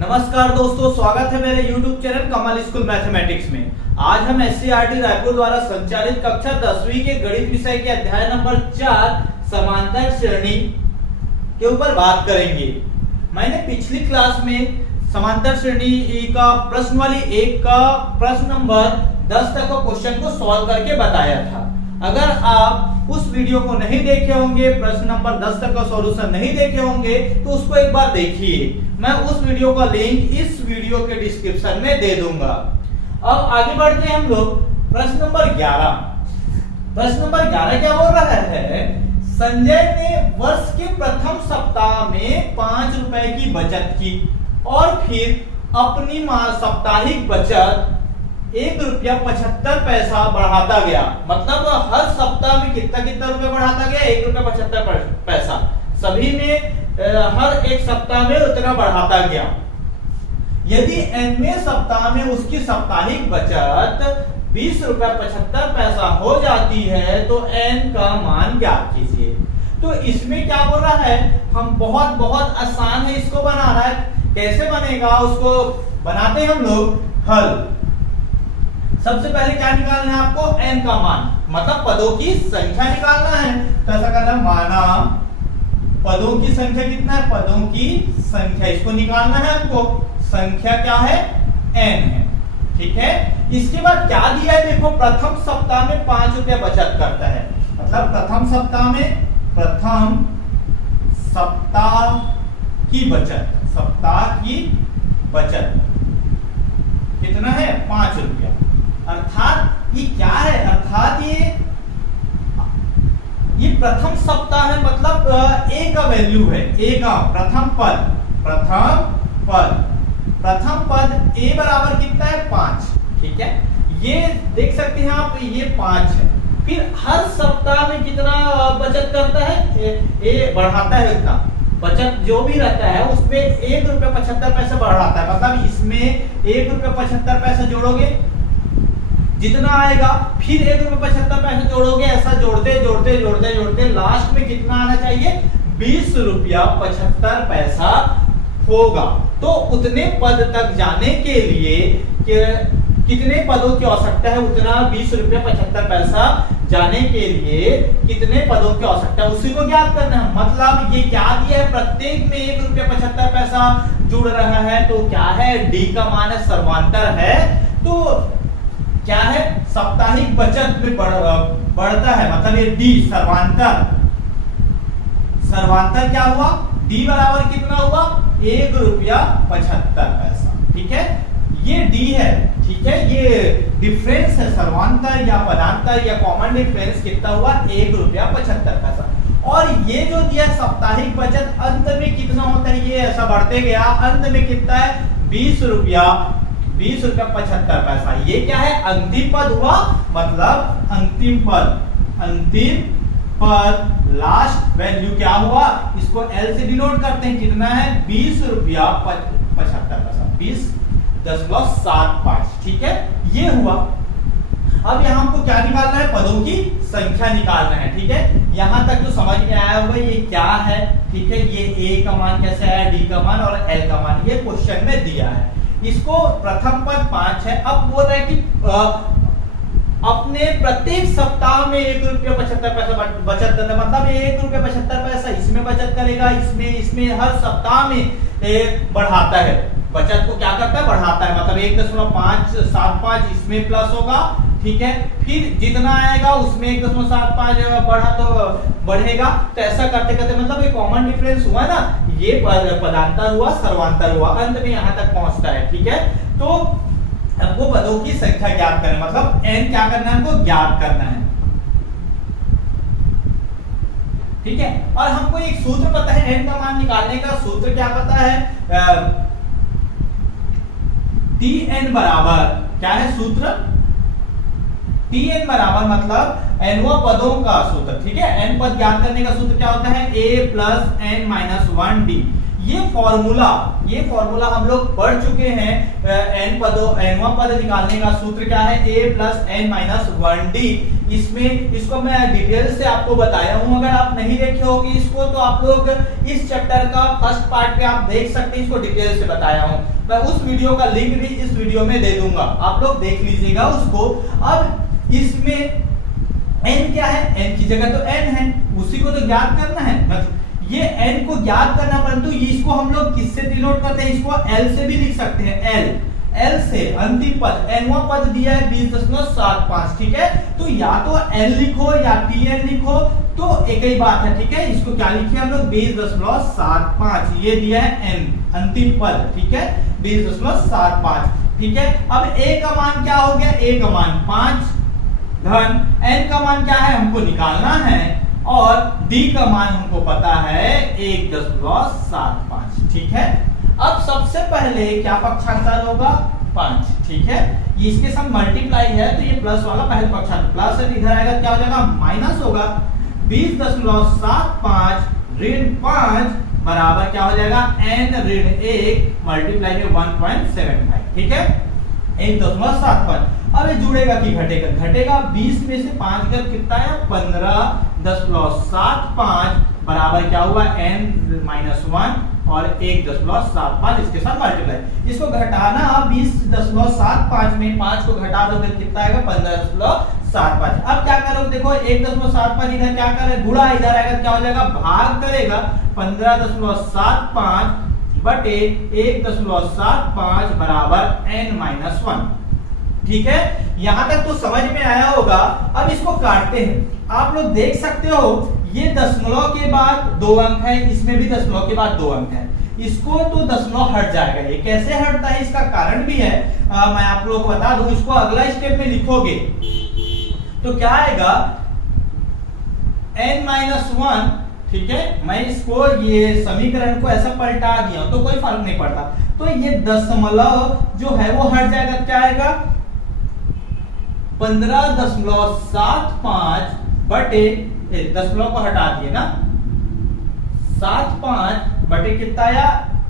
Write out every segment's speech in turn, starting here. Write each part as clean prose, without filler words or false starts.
नमस्कार दोस्तों, स्वागत है मेरे YouTube चैनल कमल स्कूल मैथमेटिक्स में। आज हम SCERT रायपुर द्वारा संचालित कक्षा 10वीं के गणित विषय के अध्याय नंबर 4 समांतर श्रेणी के ऊपर बात करेंगे। मैंने पिछली क्लास में समांतर श्रेणी का प्रश्न वाली 1 का प्रश्न नंबर 10 तक का क्वेश्चन को सॉल्व करके बताया था। अगर आप उस वीडियो को नहीं देखे होंगे, प्रश्न नंबर 10 तक का सॉल्यूशन नहीं देखे होंगे, तो उसको एक बार देखिए। मैं उस वीडियो का लिंक इस वीडियो के डिस्क्रिप्शन में दे दूंगा। अब आगे बढ़ते हैं हम लोग प्रश्न नंबर 11। प्रश्न नंबर 11 क्या बोल रहा है? संजय ने वर्ष के प्रथम सप्ताह में 5 रुपए की बचत की और फिर अपनी साप्ताहिक बचत 1 रुपया 75 पैसा बढ़ाता गया। मतलब हर सप्ताह में कितना रुपए बढ़ाता गया? 1 रुपया 75 पैसा। सभी में हर एक सप्ताह में उतना बढ़ाता गया। यदि nवें सप्ताह में उसकी साप्ताहिक बचत 20 रुपया 75 पैसा हो जाती है तो n का मान ज्ञात कीजिए। तो इसमें क्या बोल रहा है? हम बहुत आसान है इसको बनाना है। कैसे बनेगा उसको बनाते हैं हम लोग हल। सबसे पहले क्या निकालना है आपको? n का मान, मतलब पदों की संख्या निकालना है। तो ऐसा करना है, माना पदों की संख्या कितना है? पदों की संख्या इसको निकालना है आपको। संख्या क्या है? n है। ठीक है। इसके बाद क्या दिया है देखो, प्रथम सप्ताह में 5 रुपया बचत करता है। मतलब प्रथम सप्ताह की बचत, सप्ताह की बचत कितना है? 5 रुपया। अर्थात ये क्या है? अर्थात ये प्रथम सप्ताह है, मतलब a का वैल्यू है। a का प्रथम पद a बराबर कितना है? 5। ठीक है, ये देख सकते हैं आप, ये 5 है। फिर हर सप्ताह में कितना बचत करता है? a बढ़ाता है। इतना बचत जो भी रहता है उसमें 1 रुपया 75 पैसा बढ़ाता है। मतलब इसमें 1 रुपया 75 पैसा जोड़ोगे जितना आएगा, फिर 1 रुपया 75 पैसे जोड़ोगे। ऐसा जोड़ते लास्ट में कितना आना चाहिए? 20 रुपया 75 पैसा होगा। तो उतने पद तक जाने के लिए कितने पदों की आवश्यकता है? उतना 20 रुपया 75 पैसा जाने के लिए कितने पदों की आवश्यकता है उसी को ज्ञात करना है। मतलब ये क्या दिया है? प्रत्येक में 1 रुपया 75 पैसा जुड़ रहा है। तो क्या है? डी का मान है, सर्वांतर है। तो क्या है? साप्ताहिक बचत में बढ़ता है। मतलब ये डी सर्वांतर क्या हुआ? डी बराबर कितना हुआ? 1 रुपया 75 पैसा। ठीक है, ये डी है। ठीक है, ये डिफरेंस है, सर्वांतर या पदांतर या कॉमन डिफरेंस कितना हुआ? 1 रुपया 75 पैसा। और ये जो दिया साप्ताहिक बचत अंत में कितना होता है? ये ऐसा बढ़ते गया, अंत में कितना है? 20 रुपया 75 पैसा। ये क्या है? अंतिम पद हुआ। मतलब अंतिम पद लास्ट वैल्यू क्या हुआ? इसको L से डिनोट करते हैं। कितना है? 20 रुपया 75 पैसा, 20.75। ठीक है, ये हुआ। अब यहाँ हमको क्या निकालना है? पदों की संख्या निकालना है। ठीक है, यहाँ तक तो समझ में आया होगा ये क्या है। ठीक है, ये A का मान कैसे आया, D का मान और L का मान ये क्वेश्चन में दिया है। इसको प्रथम पद 5 है। अब बोल रहे हैं कि अपने प्रत्येक सप्ताह में 1 रुपया 75 पैसा बचत करना। मतलब 1 रुपया 75 पैसा इसमें बचत करेगा, इसमें हर सप्ताह में बढ़ाता है। बचत को क्या करता है? बढ़ाता है। मतलब 1.575 इसमें प्लस होगा। ठीक है, फिर जितना आएगा उसमें 1.75 बढ़ा तो बढ़ेगा। तो ऐसा करते मतलब ये कॉमन डिफरेंस हुआ ना, ये पदांतर हुआ, सर्वांतर हुआ, अंत में यहाँ तक पहुंचता है। ठीक है, तो हमको पदों की संख्या ज्ञात करना, मतलब n क्या करना है? हमको ज्ञात करना है। ठीक है, और हमको एक सूत्र पता है n का मान निकालने का। सूत्र क्या पता है? Tn बराबर क्या है सूत्र? Tn बराबर मतलब nवा पदों का सूत्र। ठीक है, n पद ज्ञात करने का सूत्र क्या होता है? a plus n minus 1 d। ये फॉर्मूला हम लोग पढ़ चुके हैं। nवां पद निकालने का सूत्र क्या है, a plus n minus 1d। इसमें इसको मैं डिटेल से आपको बताया हूं, अगर आप नहीं देखे होगी इसको तो आप लोग इस चैप्टर का फर्स्ट पार्ट पे आप देख सकते हैं, इसको डिटेल से बताया हूं। मैं उस वीडियो का लिंक भी इस वीडियो में दे दूंगा, आप लोग देख लीजिएगा उसको। अब इसमें n क्या है, n की जगह तो n है, उसी को तो ज्ञात करना है। मतलब ये n को ज्ञात करना, परंतु इसको हम लोग किससे डिनोट करते हैं, इसको l से भी लिख सकते हैं। l से अंतिम पद nवां पद दिया है 20.75, ठीक है। तो या तो l लिखो या tn लिखो, तो एक ही बात है, ठीक है। इसको क्या लिखे हम लोग 20.75, ये दिया है n अंतिम पद, ठीक है, 20.75, ठीक है। अब a का मान क्या हो गया, a का मान 5 धन n का मान क्या है हमको निकालना है, और d का मान हमको पता है 1.75, ठीक है। अब सबसे पहले क्या पक्षांतर होगा, 5, ठीक है। ये इसके साथ मल्टीप्लाई है तो ये प्लस वाला पहले पक्षांतर प्लस है, इधर आएगा क्या हो जाएगा, माइनस होगा। 20.75 ऋण 5 बराबर क्या हो जाएगा, n ऋण 1 मल्टीप्लाई में 1.75, ठीक है, 1.75। अब ये जुड़ेगा कि घटेगा, घटेगा 20 में से 5 गया कितना है, 15.75 बराबर क्या हुआ, n माइनस 1 और 1.75 इसके साथ मल्टीप्लाई। इसको घटाना 20.75 में 5 को घटा दो फिर कितना आएगा, 15.75। अब क्या करोगे, देखो 1.75 इधर क्या करे, गुणा इधर आएगा क्या हो जाएगा, भाग करेगा 15.75 बटे 1.75 बराबर n माइनस 1, ठीक है। यहां तक तो समझ में आया होगा। अब इसको काटते हैं, आप लोग देख सकते हो ये दशमलव के बाद 2 अंक है, इसमें भी दशमलव के बाद 2 अंक है, इसको तो दशमलव हट जाएगा। ये कैसे हटता है, इसका कारण भी है, मैं आप लोगों को बता दूं। इसको अगला स्टेप में लिखोगे तो क्या आएगा, n माइनस 1, ठीक है। मैं इसको ये समीकरण को ऐसा पलटा दिया तो कोई फर्क नहीं पड़ता, तो ये दशमलव जो है वो हट जाएगा, क्या आएगा 15.75 बटे, दशमलव को हटा दिए ना, 75 बटे कितना आया,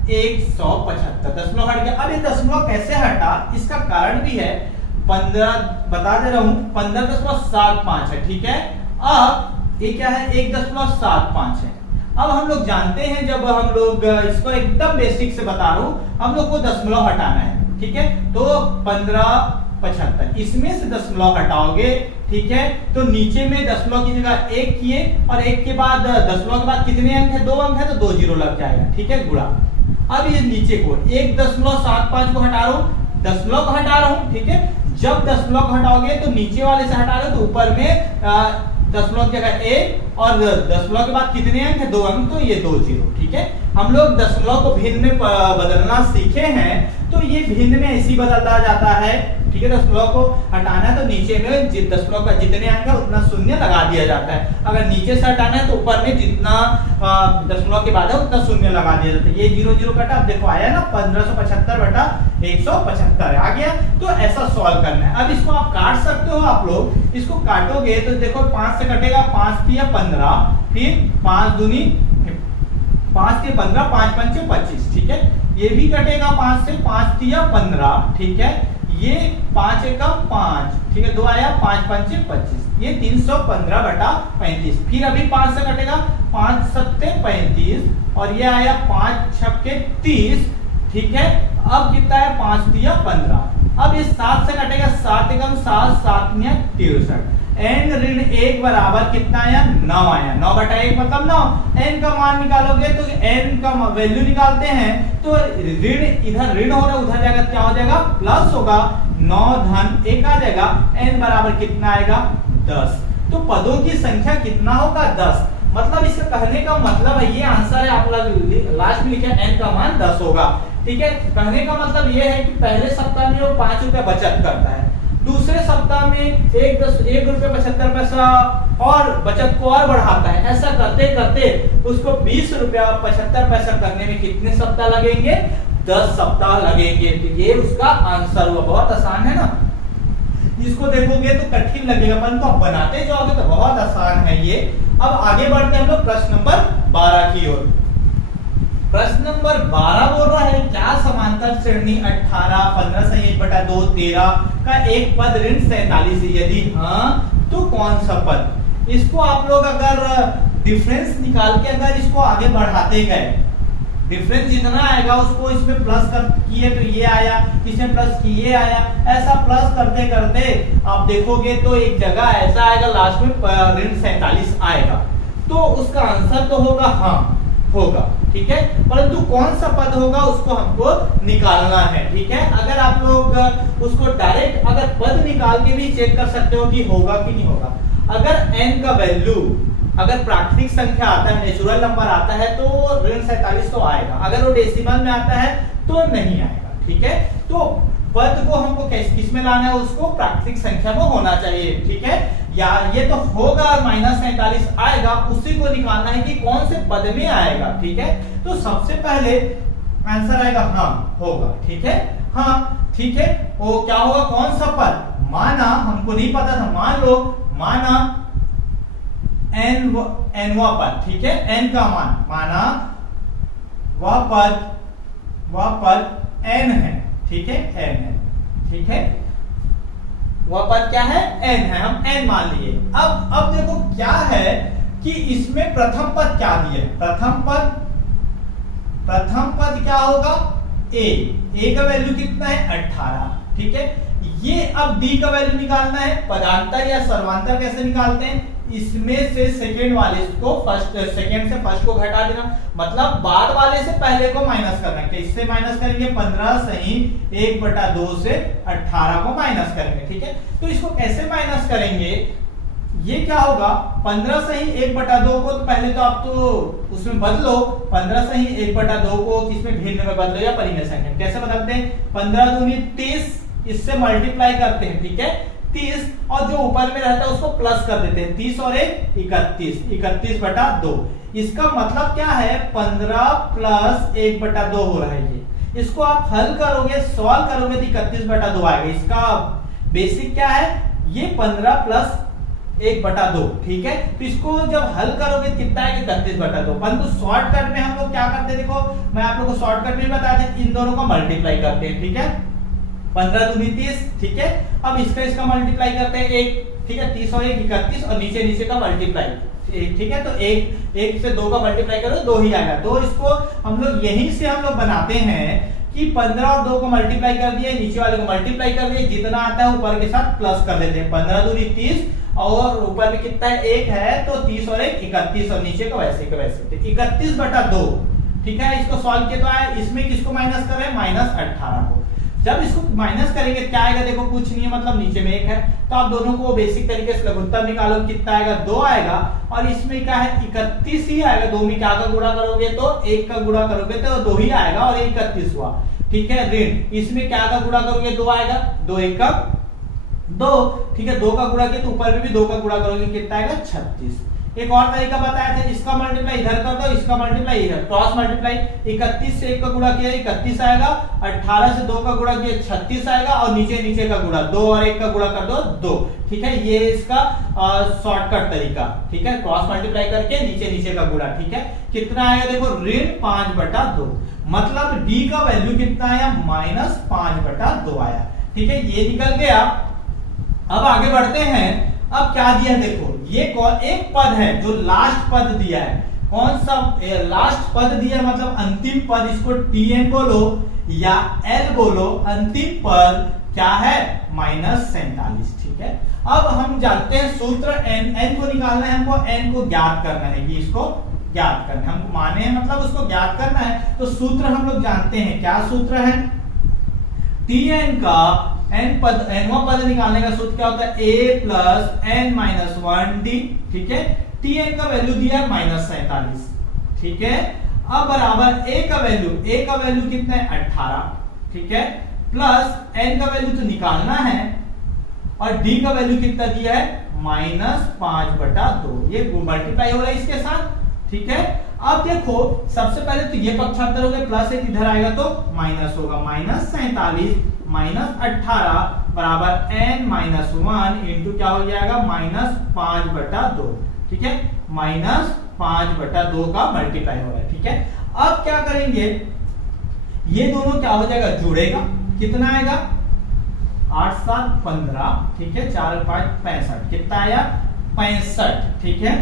175, दशमलव हट गया। अब ये दशमलव कैसे हटा, इसका कारण भी है, 15 बता दे रहा हूं, 15.75 है, ठीक है। अब ये क्या है, 1.75 है। अब हम लोग जानते हैं, जब हम लोग इसको एकदम बेसिक से बता रहा हूं, हम लोग को दशमलव हटाना है, ठीक है। तो 15.75 इसमें से दशमलव हटाओगे, ठीक है, तो नीचे में दशमलव की जगह 1 किए, और 1 के बाद दशमलव के बाद कितने अंक है, 2 अंक है, तो 2 जीरो लग जाएगा, ठीक है, गुणा। अब ये नीचे को 1.75 को हटा रहा हूं, दशमलव को हटा रहा हूं, ठीक है। जब दशमलव को हटाओगे तो नीचे वाले से हटा रहे तो ऊपर में दशमलव की जगह 1 और दशमलव के बाद कितने अंक है, 2 अंक, तो ये 2 जीरो, ठीक है। हम लोग दशमलव को भिन्न में बदलना सीखे हैं, तो ये भिन्न में ऐसी बदलता जाता है, ठीक है। दशमलव को हटाना है तो नीचे में दशमलव का जितने अंक है उतना शून्य लगा दिया जाता है, अगर नीचे से हटाना है तो ऊपर में जितना दशमलव के बाद है उतना शून्य लगा दिया जाता है। ये 0 0 कटा, अब देखो आया ना 1575 बटा 175 आ गया। तो ऐसा सॉल्व करना है। अब इसको आप काट सकते हो, आप लोग इसको काटोगे तो देखो 5 से कटेगा, 5 3 15, फिर 5 दूनी 5 3 15, 5 5 25, ठीक है। ये भी कटेगा 5 से, 5 3 15, ठीक है। ये 5 1 5, ठीक है, 2 आया, 5 5 25, ये 315 बटा 35। फिर अभी 5 से कटेगा, 5 7 35, और ये आया 5 6 30, ठीक है। अब कितना है, 5 3 15। अब इस 7 से कटेगा, 7 1 7, 7 9 63। n ऋण 1 बराबर कितना आया, 9 आया, 9 बटा 1 मतलब 9। n का मान निकालोगे तो n का वैल्यू निकालते हैं तो ऋण इधर ऋण हो रहा है, उधर जाएगा क्या हो जाएगा, प्लस होगा, 9 धन 1 आ जाएगा, n बराबर कितना आएगा, 10। तो पदों की संख्या कितना होगा, 10। मतलब इसका कहने का मतलब है, ये आंसर है, आप लोग लास्ट में लिखे n का मान 10 होगा, ठीक है। कहने का मतलब ये है कि पहले सप्ताह में वो 5 रुपया बचत करता है, दूसरे सप्ताह में 1 रुपये 75 पैसा और बचत को और बढ़ाता है। ऐसा करते करते उसको 20 रुपया 75 पैसा करने में कितने सप्ताह लगेंगे, 10 सप्ताह लगेंगे। तो ये उसका आंसर हुआ। बहुत आसान है ना, इसको देखोगे तो कठिन लगेगा, परंतु आप बनाते जाओगे तो बहुत आसान है ये। अब आगे बढ़ते हैं हम लोग प्रश्न नंबर 12 की ओर। प्रश्न नंबर 12 बोल रहा है क्या समांतर श्रेणी 18, 15 से 1/2, 13 का एक पद ऋण 47 है, यदि हाँ तो कौन सा पद। इसको आप लोग अगर डिफरेंस निकाल के अगर इसको आगे बढ़ाते गए, डिफरेंस जितना आएगा उसको इसमें प्लस कर किए तो ये आया, इसमें प्लस किए आया, ऐसा प्लस करते करते आप देखोगे तो एक जगह ऐसा आएगा लास्ट में ऋण 47 आएगा, तो उसका आंसर तो होगा हाँ होगा, ठीक है। परंतु कौन सा पद होगा उसको हमको निकालना है, ठीक है। अगर आप लोग उसको डायरेक्ट अगर पद निकाल के भी चेक कर सकते हो कि होगा कि नहीं होगा। अगर n का वैल्यू अगर प्राकृतिक संख्या आता है, नेचुरल नंबर आता है तो ऋण 47 तो आएगा, अगर वो डेसिमल में आता है तो नहीं आएगा, ठीक है। तो पद को हमको किस में लाना है, उसको प्राकृतिक संख्या में होना चाहिए, ठीक है। या ये तो होगा और -47 आएगा, उसी को निकालना है कि कौन से पद में आएगा, ठीक है। तो सबसे पहले आंसर आएगा हाँ होगा, ठीक है। हाँ ठीक है, वो क्या होगा, कौन सा पद। माना हमको नहीं पता था, मान लो माना nवा पद, ठीक है, n का मान माना वह पद n है, ठीक है, n है, ठीक है, वह पद क्या है n है, हम n मान लिए। अब देखो क्या है कि इसमें प्रथम पद क्या दिए, प्रथम पद क्या होगा a का वैल्यू कितना है 18, ठीक है। ये अब d का वैल्यू निकालना है, पदांतर या सर्वांतर कैसे निकालते हैं, इसमें से सेकेंड वाले को फर्स्ट, सेकेंड से फर्स्ट को घटा देना, मतलब बाद वाले से पहले को माइनस करना है। इससे माइनस करेंगे 15 सही 1/2 से 18 को माइनस करेंगे, ठीक है। तो इसको कैसे माइनस करेंगे, ये क्या होगा 15 सही 1/2 को तो पहले तो आप तो उसमें बदलो, 15 सही 1/2 को किसमें भिन्न में बदलो या परिमेय संख्या कैसे बदलते हैं, 15 दूनी 30, इससे मल्टीप्लाई करते हैं, ठीक है, 30 और जो ऊपर में रहता है उसको प्लस कर देते हैं, 30 और 1 31, 31/2। इसका मतलब क्या है 15 प्लस 1/2 हो रहा है ये। इसको आप हल करोगे, सॉल्व करोगे तो 31/2 आएगा। इसका बेसिक क्या है, ये 15 प्लस 1/2, ठीक है। तो इसको जब हल करोगे कितना है 31/2। परंतु शॉर्टकट में हम लोग क्या करते हैं, देखो मैं आप लोगों को शॉर्टकट में बताते हैं, इन दोनों को मल्टीप्लाई करते हैं, ठीक है, 15 दूनी 30, ठीक है। अब इसका मल्टीप्लाई करते हैं 1, ठीक है, 30 और 1 31 और नीचे का मल्टीप्लाई, ठीक है। तो 1 से 2 का मल्टीप्लाई करो 2 ही आएगा। तो इसको हम लोग यहीं से हम लोग बनाते हैं कि 15 और 2 को मल्टीप्लाई कर दिए, नीचे वाले को मल्टीप्लाई कर दिए, जितना आता है ऊपर के साथ प्लस कर देते हैं। 15 दूनी 30 और ऊपर में कितना है 1 है, तो 30 और 1 31 और नीचे का वैसे का वैसे, 31/2, ठीक है। इसको सॉल्व किया तो आया, इसमें किसको माइनस कर रहे हैं -18 को। जब इसको माइनस करेंगे क्या आएगा, देखो कुछ नहीं है, मतलब नीचे में 1 है, तो आप दोनों को बेसिक तरीके से लघुत्तम निकालो, कितना आएगा 2 आएगा, और इसमें क्या है 31 ही आएगा। 2 में क्या का गुणा करोगे तो 1 का गुणा करोगे तो 2 ही आएगा और 31 हुआ, ठीक है। ऋण इसमें क्या का गुणा करोगे 2 आएगा, 2 1 का 2, ठीक है, 2 का गुणा किया तो ऊपर में भी 2 का गुणा करोगे कितना आएगा 36। एक और तरीका बताया था, इसका मल्टीप्लाई इधर कर दो, इसका मल्टीप्लाई इधर, क्रॉस मल्टीप्लाई, 31 से 1 का गुणा किया 31 आएगा, 18 से 2 का गुणा किया 36 आएगा, और नीचे का गुणा 2 और 1 का गुणा कर दो 2, ठीक है। ये इसका शॉर्टकट तरीका, ठीक है, क्रॉस मल्टीप्लाई करके नीचे का गुणा, ठीक है। कितना आएगा देखो ऋण 5/2, मतलब डी का वैल्यू कितना आया -5/2 आया, ठीक है, ये निकल गया। अब आगे बढ़ते हैं, अब क्या दिया देखो, ये एक पद है जो लास्ट पद दिया है, कौन सा लास्ट पद दिया, मतलब अंतिम पद, इसको tn बोलो या l बोलो, अंतिम पद क्या है -47, ठीक है। अब हम जानते हैं सूत्र n को निकालना है, हमको n को ज्ञात करना है, कि इसको ज्ञात करना है, हमको माने हैं मतलब उसको ज्ञात करना है। तो सूत्र हम लोग जानते हैं, क्या सूत्र है, tn का nवा पद निकालने का सूत्र क्या होता है, a प्लस n-1d, ठीक है। tn का वैल्यू दिया है -47, ठीक है। अब बराबर a का वैल्यू कितना है 18, ठीक है, प्लस n का वैल्यू तो निकालना है, और d का वैल्यू कितना दिया है -5/2, ये मल्टीप्लाई हो रहा है इसके साथ, ठीक है। अब देखो सबसे पहले तो ये पक्षांतर हो गया, प्लस 1 इधर आएगा तो माइनस होगा, -47 -18 बराबर n-1 इंटू क्या हो जाएगा -5/2, ठीक है, -5/2 का मल्टीप्लाई हो रहा है, ठीक है। अब क्या करेंगे, ये दोनों क्या हो जाएगा, जुड़ेगा, कितना आएगा 8 7 15, ठीक है, 4 5 65, कितना आया 65, ठीक है।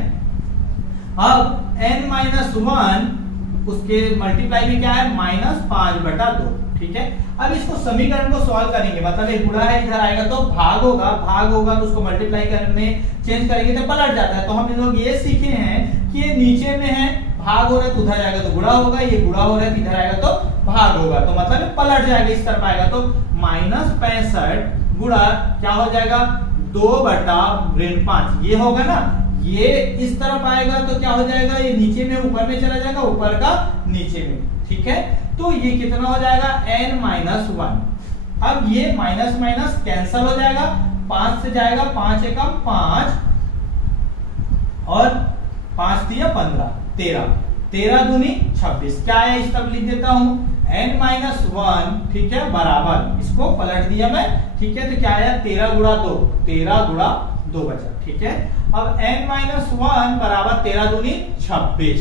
अब n-1 उसके मल्टीप्लाई में क्या है -5/2, ठीक है। अब इसको समीकरण को सॉल्व करेंगे, मतलब एक गुणा है, इधर आएगा तो भाग होगा तो उसको मल्टीप्लाई करने चेंज करेंगे तो पलट जाता है। तो हम लोग ये सीखे हैं कि ये नीचे में है, भाग हो रहा है तो उधर जाएगा तो गुणा होगा, ये गुणा हो रहा है तो इधर आएगा तो भाग होगा, तो मतलब पलट जाएगा, इस तरफ आएगा तो -65 गुणा क्या हो जाएगा 2/5, ये होगा ना, ये इस तरफ आएगा तो क्या हो जाएगा, ये नीचे में ऊपर में चला जाएगा, ऊपर का नीचे में, ठीक है। तो ये कितना हो जाएगा n-1। अब ये माइनस माइनस कैंसल हो जाएगा, 5 से जाएगा, 5 एकम 5 और 5 दिया 15, 13 दूनी 26, क्या है इस तरफ लिख देता हूं n-1, ठीक है, बराबर, इसको पलट दिया मैं, ठीक है। तो क्या आया 13 गुणा 2 बचा, ठीक है। अब n-1 बराबर 13 दूनी 26,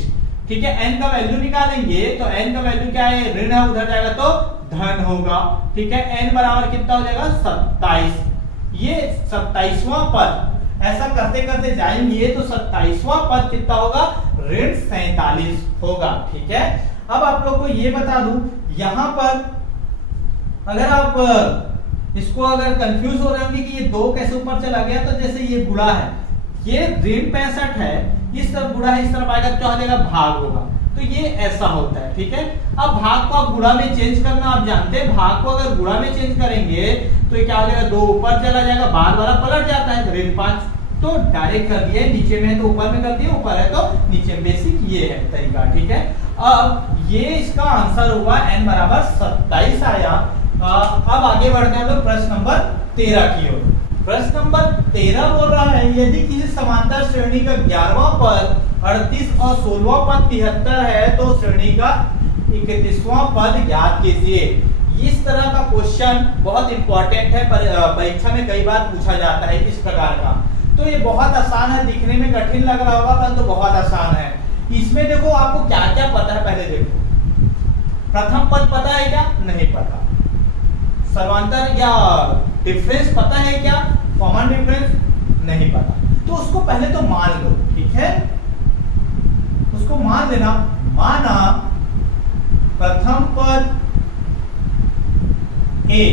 ठीक है। n का वैल्यू निकालेंगे तो n का वैल्यू क्या है, ऋण है, उधर जाएगा तो धन होगा, ठीक है। n बराबर कितना हो जाएगा 27, ये 27वां पद, ऐसा करते करते जाएंगे तो 27वां पद कितना होगा, ऋण 47 होगा, ठीक है। अब आप लोग को ये बता दूं, यहां पर अगर आप इसको अगर कंफ्यूज हो रहे होंगे कि ये 2 कैसे ऊपर चला गया, तो जैसे ये गुणा है, ये ऋण 65 है, इस तरफ गुणा है, इस तरफ आएगा क्या हो जाएगा, भाग होगा, तो ये ऐसा होता है, ठीक है। अब भाग को आप गुणा में चेंज करना आप जानते हैं, भाग को अगर गुणा में चेंज करेंगे तो ये क्या हो जाएगा, 2 ऊपर चला जाएगा, बार बार पलट जाता है, ऋण 5, तो डायरेक्ट कर दिया, नीचे में है तो ऊपर में कर दिया, ऊपर है तो नीचे में, बेसिक ये है तरीका, ठीक है। अब ये इसका आंसर हुआ n बराबर 27 आया। अब आगे बढ़ते हैं हम लोग प्रश्न नंबर 13 की ओर। प्रश्न नंबर 13 बोल रहा है, यदि किसी समांतर श्रेणी का 11वां पद 38 और 16वां पद 73 है तो श्रेणी का 31वां पद ज्ञात कीजिए। इस तरह का क्वेश्चन बहुत इंपॉर्टेंट है, परीक्षा में कई बार पूछा जाता है इस प्रकार का। तो ये बहुत आसान है, दिखने में कठिन लग रहा होगा परंतु बहुत आसान है। इसमें देखो आपको क्या क्या पता है, पहले देखो प्रथम पद पता है क्या, नहीं पता, समांतर या डिफरेंस पता है क्या, कॉमन डिफरेंस नहीं पता, तो उसको पहले तो मान लो, ठीक है, उसको मान लेना। माना प्रथम पद ए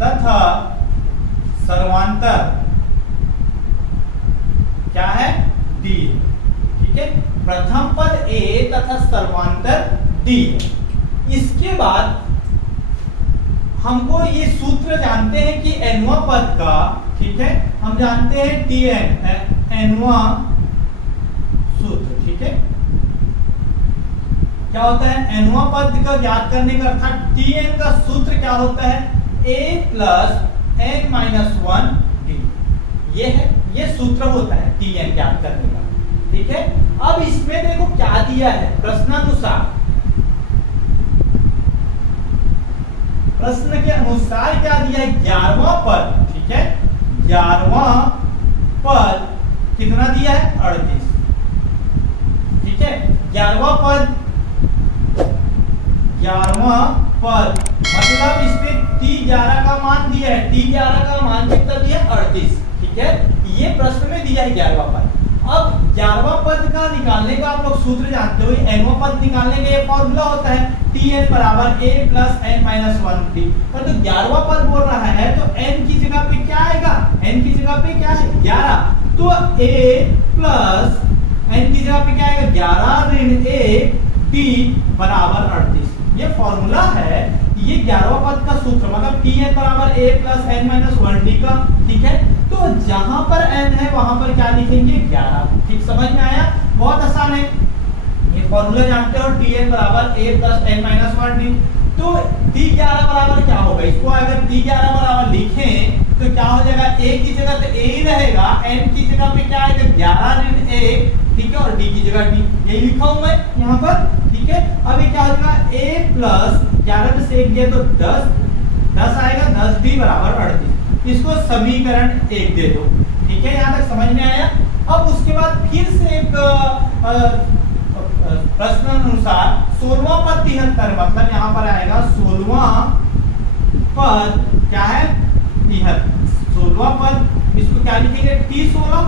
तथा सर्वांतर क्या है, डी, ठीक है, प्रथम पद ए तथा सर्वांतर डी। इसके बाद हमको ये सूत्र जानते हैं कि nवां पद का, ठीक है, हम जानते हैं tn, nवां सूत्र, ठीक है, क्या होता है, nवां पद का ज्ञात करने का अर्थात tn का सूत्र क्या होता है, a प्लस n-1 d, ये है, ये सूत्र होता है tn ज्ञात करने का, ठीक है। अब इसमें देखो क्या दिया है, प्रश्नानुसार, प्रश्न के अनुसार क्या दिया है, 11वां पद, ठीक है, 11वां पद कितना दिया है, 38, ठीक है। 11वां पद मतलब इसमें t11 का मान दिया है, t11 का मान कितना दिया है, 38, ठीक है, ये प्रश्न में दिया है 11वां पद। अब 11वां पद का निकालने का आप लोग सूत्र जानते हो, nवां पद निकालने का ये फॉर्मूला होता है tn बराबर a प्लस n-1 d। पर तो 11वां पद बोल रहा है तो n की जगह पे क्या आएगा, n की जगह पे क्या है 11, तो a प्लस n की जगह पे क्या आएगा 11 ऋण a d बराबर 38, ये फॉर्मूला है, ये 11वां पद का सूत्र, मतलब tn बराबर a प्लस n-1 d का, ठीक है। तो जहां पर n है वहां पर क्या लिखेंगे 11, ठीक, समझ में आया, बहुत आसान है, ये फॉर्मूला जानते हो, tn बराबर a प्लस n-1 d। तो t11 बराबर क्या होगा, इसको अगर t11 बराबर लिखें तो क्या हो जाएगा, a की जगह तो a ही रहेगा, n की जगह पे क्या आएगा 11 ऋण a, ठीक है, और d की जगह d, यही लिखा हूं मैं यहाँ पर, ठीक है। अब ये क्या हो जाएगा a प्लस 11 में से 1 दिया तो 10 आएगा, 10d बराबर 38, इसको समीकरण 1 दे दो, ठीक है, यहां तक समझ में आया। अब उसके बाद फिर से एक प्रश्नानुसार 16वां पद 73, मतलब यहाँ पर आएगा 16वां पद क्या है 73, 16वां पद इसको क्या लिखेंगे T16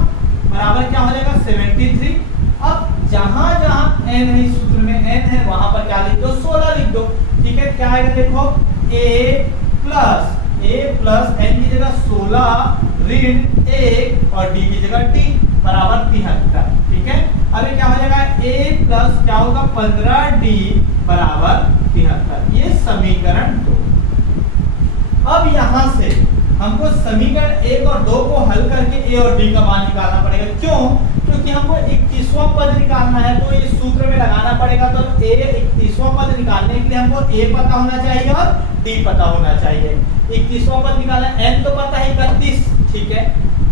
बराबर क्या हो जाएगा 73। अब जहां जहां n है, इस सूत्र में n है, वहां पर क्या लिख दो 16 लिख दो। ठीक है, क्या आएगा देखो a प्लस n की जगह 16 ऋण 1 और d की जगह t बराबर 73। ठीक है, अब ये क्या हो जाएगा a प्लस क्या होगा 15d बराबर 73, ये समीकरण 2। अब यहां से हमको समीकरण 1 और 2 को हल करके a और d का मान निकालना पड़ेगा। क्यों? क्योंकि हमको 31वां पद निकालना है, तो ये सूत्र में लगाना पड़ेगा। तो a 31वां पद निकालने के लिए हमको a पता होना चाहिए और d पता होना चाहिए। 31वां पद निकालना, n तो पता है 31, ठीक है,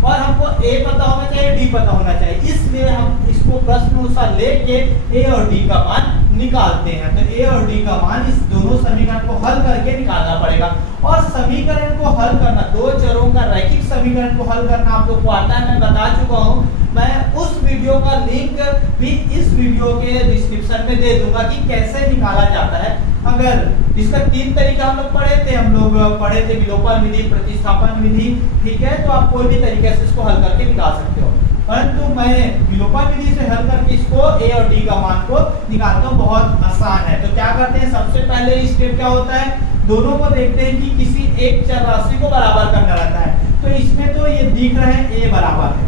और हमको a पता होना चाहिए, d पता होना चाहिए। इसलिए हम इसको प्रश्न अनुसार लेके a और d का मान निकालते हैं। तो a और d का मान इस दोनों समीकरण को हल करके निकालना पड़ेगा। और समीकरण को हल करना, दो चरों का रैखिक समीकरण को हल करना आप लोग को आता है, मैं बता चुका हूं। मैं उस वीडियो का लिंक भी इस वीडियो के डिस्क्रिप्शन में दे दूंगा कि कैसे निकाला जाता है। अगर इसका 3 तरीका हम लोग पढ़े थे विलोपन विधि, प्रतिस्थापन विधि, ठीक है, तो आप कोई भी तरीके से इसको हल करके निकाल सकते हो। परंतु मैं विलोपन विधि से हल करके इसको a और d का मान को निकालता हूँ, बहुत आसान है। तो क्या करते हैं, सबसे पहले स्टेप क्या होता है, दोनों को देखते हैं कि किसी एक चर राशि को बराबर करना रहता है। तो इसमें तो ये दिख रहा है a बराबर है,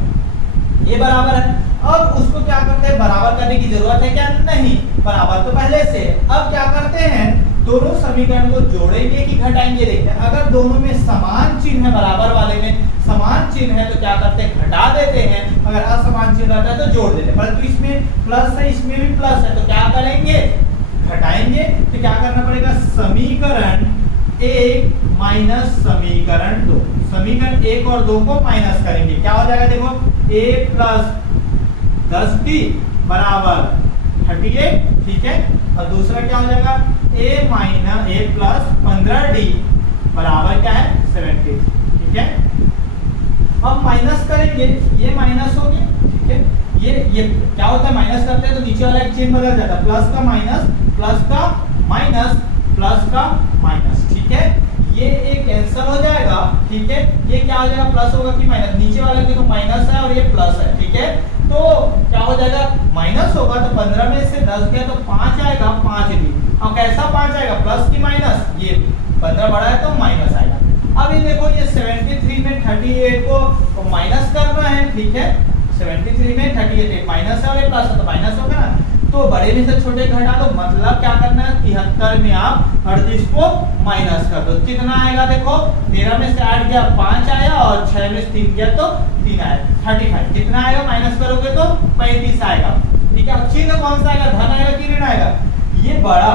a बराबर है। अब उसको क्या करते हैं, बराबर करने की जरूरत है क्या? नहीं, बराबर तो पहले से। अब क्या करते हैं, दोनों समीकरण को जोड़ेंगे कि घटाएंगे, देखते हैं। अगर दोनों में समान चिन्ह है, बराबर वाले में समान चिन्ह है, तो क्या करते हैं, घटा देते हैं। अगर असमान चिन्ह रहता है तो जोड़ देते हैं। परंतु इसमें प्लस है, इसमें भी प्लस है, तो क्या करेंगे, घटाएंगे। तो क्या करना पड़ेगा, समीकरण 1 माइनस समीकरण 2, समीकरण 1 और 2 को माइनस करेंगे। क्या हो जाएगा, देखो a प्लस 10d बराबर 38, ठीक है, और दूसरा क्या हो जाएगा a प्लस 15d बराबर क्या है 70, ठीक है। अब माइनस करेंगे, ये माइनस हो गया, ठीक है, ये क्या होता है, माइनस करते हैं तो नीचे वाला एक चिन्ह बदल जाता है, प्लस का माइनस, प्लस का माइनस, प्लस का माइनस, ठीक है, ये एक कैंसिल हो जाएगा, ठीक है। ये क्या हो जाएगा, प्लस होगा कि माइनस, नीचे वाले देखो माइनस है और ये प्लस है, ठीक है। तो क्या हो जाएगा, माइनस होगा तो 15 में से 10 गया तो 5 आएगा, 5 भी। अब कैसा 5 आएगा, प्लस की माइनस, ये 15 बड़ा है तो माइनस आएगा। अब ये देखो, ये 73 में 38 को माइनस करना है, ठीक है, 73 में 38 माइनस है और ये प्लस है तो माइनस होगा ना। तो बड़े में से छोटे घटा दो, मतलब क्या करना है, 73 में आप 38 को माइनस कर दो, कितना आएगा, देखो 13 में से 8 गया 5 आया और 6 में से 3 गया तो 3 आया, 35। कितना आएगा, माइनस करोगे तो 35 आएगा, ठीक है। चिन्ह कौन सा आएगा, धन आएगा कि ऋण आएगा, ये बड़ा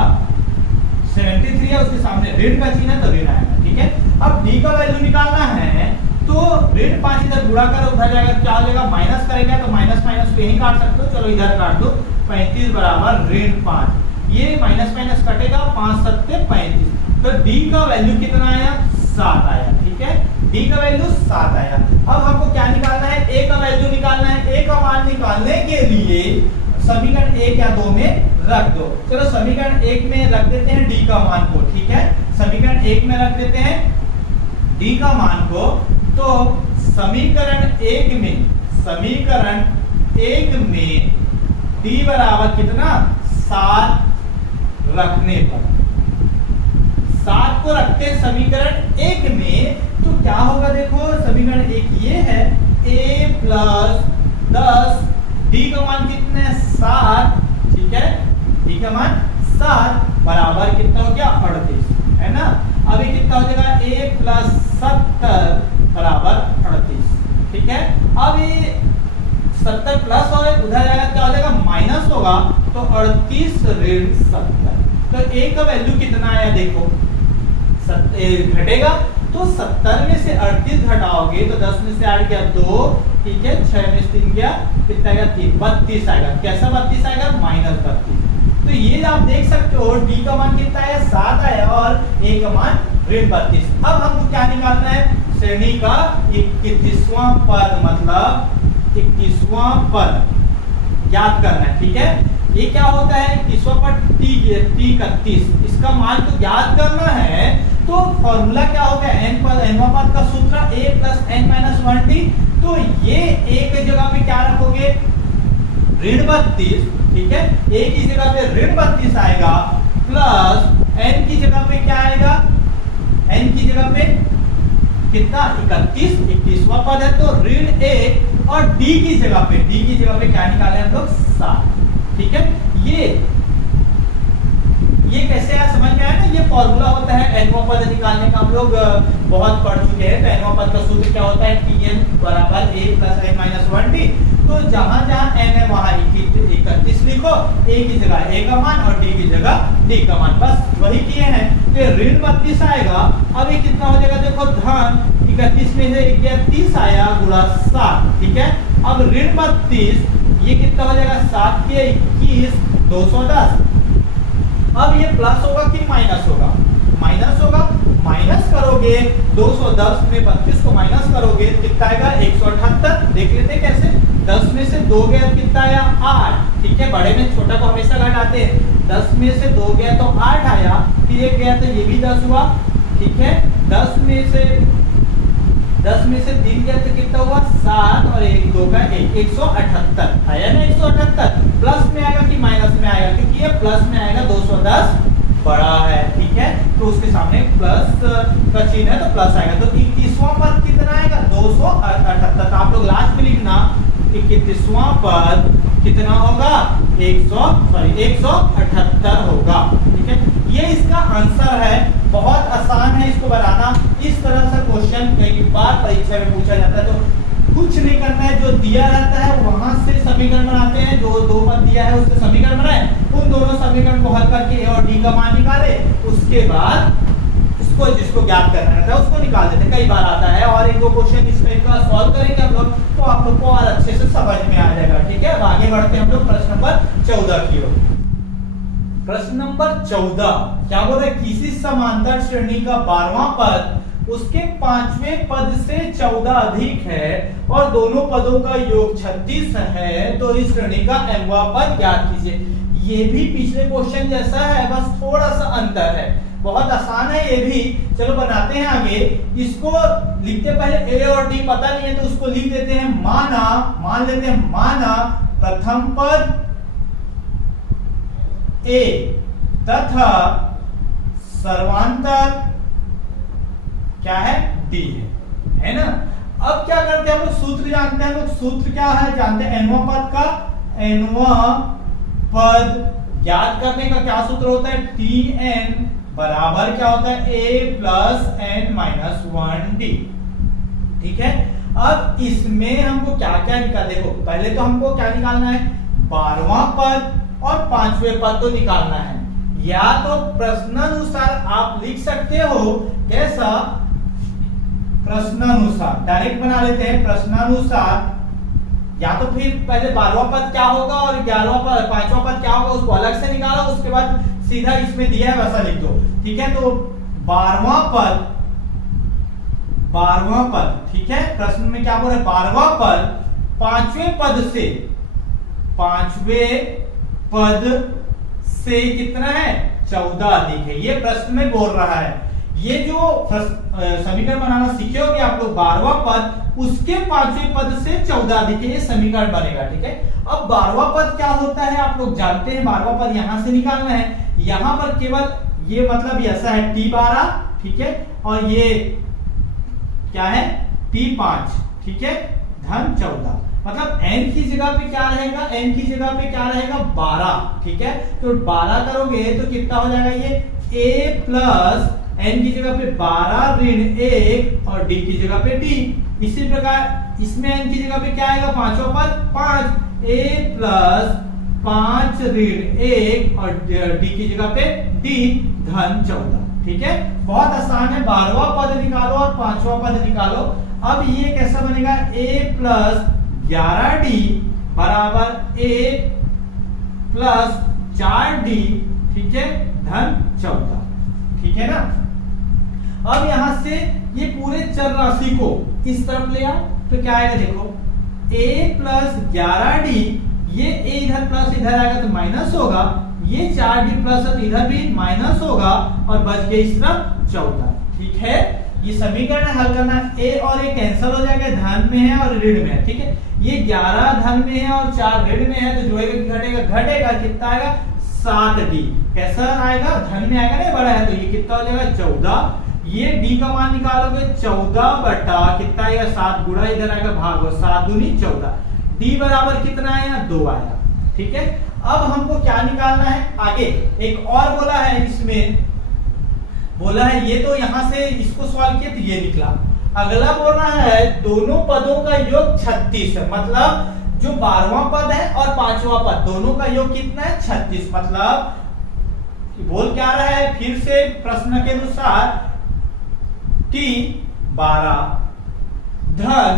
73 है, उसके सामने ऋण का चिन्ह है तो ऋण आएगा, ठीक है। अब d का वैल्यू निकालना है, तो ऋण 5 इधर गुणा करो, उधर जाएगा, क्या हो जाएगा, माइनस करेगा तो माइनस माइनस को यही काट सकते हो, चलो इधर काट दो, 35 बराबर ऋण 5, ये माइनस माइनस कटेगा, 5 सत्ते 35, तो d का वैल्यू कितना आया, 7 आया, ठीक है, d का वैल्यू 7 आया। अब हमको क्या निकालना है, a का वैल्यू निकालना है। a का मान निकालने के लिए समीकरण 1 या 2 में रख दो। चलो समीकरण 1 में रख देते हैं d का मान को, ठीक है, समीकरण 1 में रख देते हैं d का मान को। तो समीकरण 1 में d बराबर कितना, 7 रखने पर, 7 को रखते हैं समीकरण 1 में, तो क्या होगा, देखो समीकरण 1 ये है, a प्लस 10, d का मान कितना है 7, ठीक है, d का मान 7 बराबर कितना हो गया 38, है ना। अभी कितना हो जाएगा, a प्लस 70 बराबर 38, ठीक है। अब ये 70 प्लस हो गया, उधर जाएगा क्या हो जाएगा, माइनस होगा, तो 38 ऋण 70। तो a का वैल्यू कितना आया, देखो घटेगा, तो 70 में से 38 घटाओगे तो 10 में से 8 गया 2, ठीक है, 6 में से 3 गया कितना आएगा 3, 32 आएगा। कैसा 32 आएगा, माइनस 32। तो ये आप देख सकते हो, d का मान कितना आया, 7 आया और a का मान ऋण 32। अब हमको क्या निकालना है, श्रेणी का 31वां पद, मतलब 31वां पद याद करना है, ठीक है। ये क्या होता है 31वां पद टी 31, इसका मान तो ज्ञात करना है। तो फॉर्मूला क्या हो गया nवां पद का सूत्र a plus n minus 1t। तो ये a की जगह पे क्या रखोगे ऋण 32, ठीक है, a की जगह पे ऋण 32 आएगा प्लस n की जगह पे क्या आएगा, n की जगह पे कितना 31, 31वां पद है तो ऋण 1 और d की जगह पे क्या निकाले हम लोग 7, ठीक है। ये कैसे यार समझ में आया ना, ये फॉर्मूला होता है nवां पद निकालने का, हम लोग बहुत पढ़ चुके हैं। तो nवां पद का सूत्र क्या होता है tn बराबर a plus n minus 1t। तो जहां जहां n है वहां 31 लिखो, a की जगह a का मान और d की जगह d का मान, बस वही किए हैं। तो ऋण 32 आएगा, अब ये कितना हो जाएगा देखो धन 31 में से 1 गया 30 आया गुणा 7, ठीक है। अब ऋण 32 ये कितना हो जाएगा 7 के 21 210। अब ये प्लस होगा कि माइनस होगा, माइनस होगा, माइनस करोगे 210 में 32 को माइनस करोगे कितना आएगा 178। देख लेते हैं कैसे, 10 में से 2 गया कितना आया 8, ठीक है, बड़े में छोटा को हमेशा घटाते हैं। 10 में से 2 गया तो 8 आया, फिर 1 गया तो ये भी 10 हुआ, ठीक है। 10 में से 3 गया तो कितना हुआ 7 और 1 2 का 1 178 आया ना 178। प्लस में आएगा कि माइनस में आएगा, क्योंकि ये प्लस में आएगा 210 बड़ा है, ठीक है, तो उसके सामने प्लस का चिन्ह है तो प्लस आएगा। तो 31वां पद कितना आएगा 278। तो आप लोग लास्ट में लिखना 31वां पद कितना होगा 178 होगा, ठीक है। ये इसका आंसर है, बहुत आसान है इसको बनाना। इस तरह से क्वेश्चन कई बार परीक्षा में पूछा जाता है। तो कुछ नहीं करना है, जो दिया रहता है वहां से समीकरण बनाते हैं, जो 2 पद दिया है उससे समीकरण बनाए, उन दोनों समीकरण को हल करके a और d का मान निकाले, उसके बाद उसको जिसको ज्ञात करना रहता है उसको निकाल देते हैं। कई बार आता है और 1-2 क्वेश्चन इस टाइप का सॉल्व करेंगे हम लोग तो आप लोग को और अच्छे से समझ में आ जाएगा, ठीक है। अब आगे बढ़ते हैं हम लोग प्रश्न नंबर 14 की ओर। प्रश्न नंबर 14 क्या बोल रहे, किसी समांतर श्रेणी का 12वां पद उसके 5वें पद से 14 अधिक है और दोनों पदों का योग 36 है, तो इस श्रेणी का mवां पद ज्ञात कीजिए। ये भी पिछले क्वेश्चन जैसा है, बस थोड़ा सा अंतर है, बहुत आसान है ये भी। चलो बनाते हैं आगे। इसको लिखते पहले a और d पता नहीं है तो उसको लिख देते हैं मान लेते हैं माना प्रथम पद a तथा सर्वांतर क्या है d है ना। अब क्या करते हैं हम लोग, सूत्र जानते हैं हम लोग, सूत्र क्या है जानते हैं, nवां पद का nवां पद ज्ञात करने का क्या सूत्र होता है, tn बराबर क्या होता है a plus n minus 1d, ठीक है। अब इसमें हमको क्या क्या निकाल, देखो पहले तो हमको क्या निकालना है 12वां पद और 5वें पद तो निकालना है। या तो प्रश्नानुसार आप लिख सकते हो, कैसा, प्रश्नानुसार डायरेक्ट बना लेते हैं प्रश्नानुसार, या तो फिर पहले 12वां पद क्या होगा और 11वां पद 5वां पद क्या होगा उसको अलग से निकालो, उसके बाद सीधा इसमें दिया है वैसा लिख दो, ठीक है। तो 12वां पद, ठीक है, प्रश्न में क्या बोल रहे 12वां पद 5वें पद से कितना है 14 अधिक है, ये प्रश्न में बोल रहा है। ये जो समीकरण बनाना सीखे होगे आप लोग, 12वां पद उसके 5वें पद से 14 अधिक है, ये समीकरण बनेगा, ठीक है। अब 12वां पद क्या होता है आप लोग जानते हैं, 12वां पद यहां से निकालना है। यहां पर केवल ये मतलब ऐसा है t12, ठीक है, और ये क्या है t5, ठीक है, धन 14, मतलब n की जगह पे क्या रहेगा, n की जगह पे क्या रहेगा 12, ठीक है। तो 12 करोगे तो कितना हो जाएगा, ये a प्लस n की जगह पे 12 ऋण 1 और d की जगह पे d। इसी प्रकार इसमें n की जगह पे क्या आएगा 5वां पद 5 a प्लस 5 ऋण 1 और d की जगह पे d धन 14, ठीक है। बहुत आसान है, 12वां पद निकालो और 5वां पद निकालो। अब ये कैसा बनेगा, a प्लस 11d बराबर a प्लस 4d, ठीक है, धन 14, ठीक है ना। अब यहां से ये पूरे चर राशि को इस तरफ ले आओ तो क्या आएगा, देखो a प्लस 11d ये a इधर प्लस इधर आएगा तो माइनस होगा, ये 4d प्लस है तो इधर भी माइनस होगा और बच गया इस तरफ 14। ठीक है, ये समीकरण हल करना है। a और a कैंसिल हो जाएगा, धन में है और ऋण में है। ठीक है, ये 11 धन में है और 4 ऋण में है तो जुड़ेगा कि घटेगा, घटेगा कितना आएगा 7d। कैसा आएगा, धन में आएगा ना, बड़ा है तो ये कितना हो जाएगा 14। ये d का मान निकालोगे 14 बटा कितना आएगा 7 गुणा इधर आएगा भाग 7 दूनी 14, d बराबर कितना आया 2 आया। ठीक है, अब हमको क्या निकालना है आगे, एक और बोला है इसमें, बोला है ये तो यहां से इसको सॉल्व किया तो ये निकला। अगला बोल रहा है दोनों पदों का योग 36 है, मतलब जो 12वां पद है और 5वां पद दोनों का योग कितना है 36। मतलब बोल क्या रहा है, फिर से प्रश्न के अनुसार t 12 धन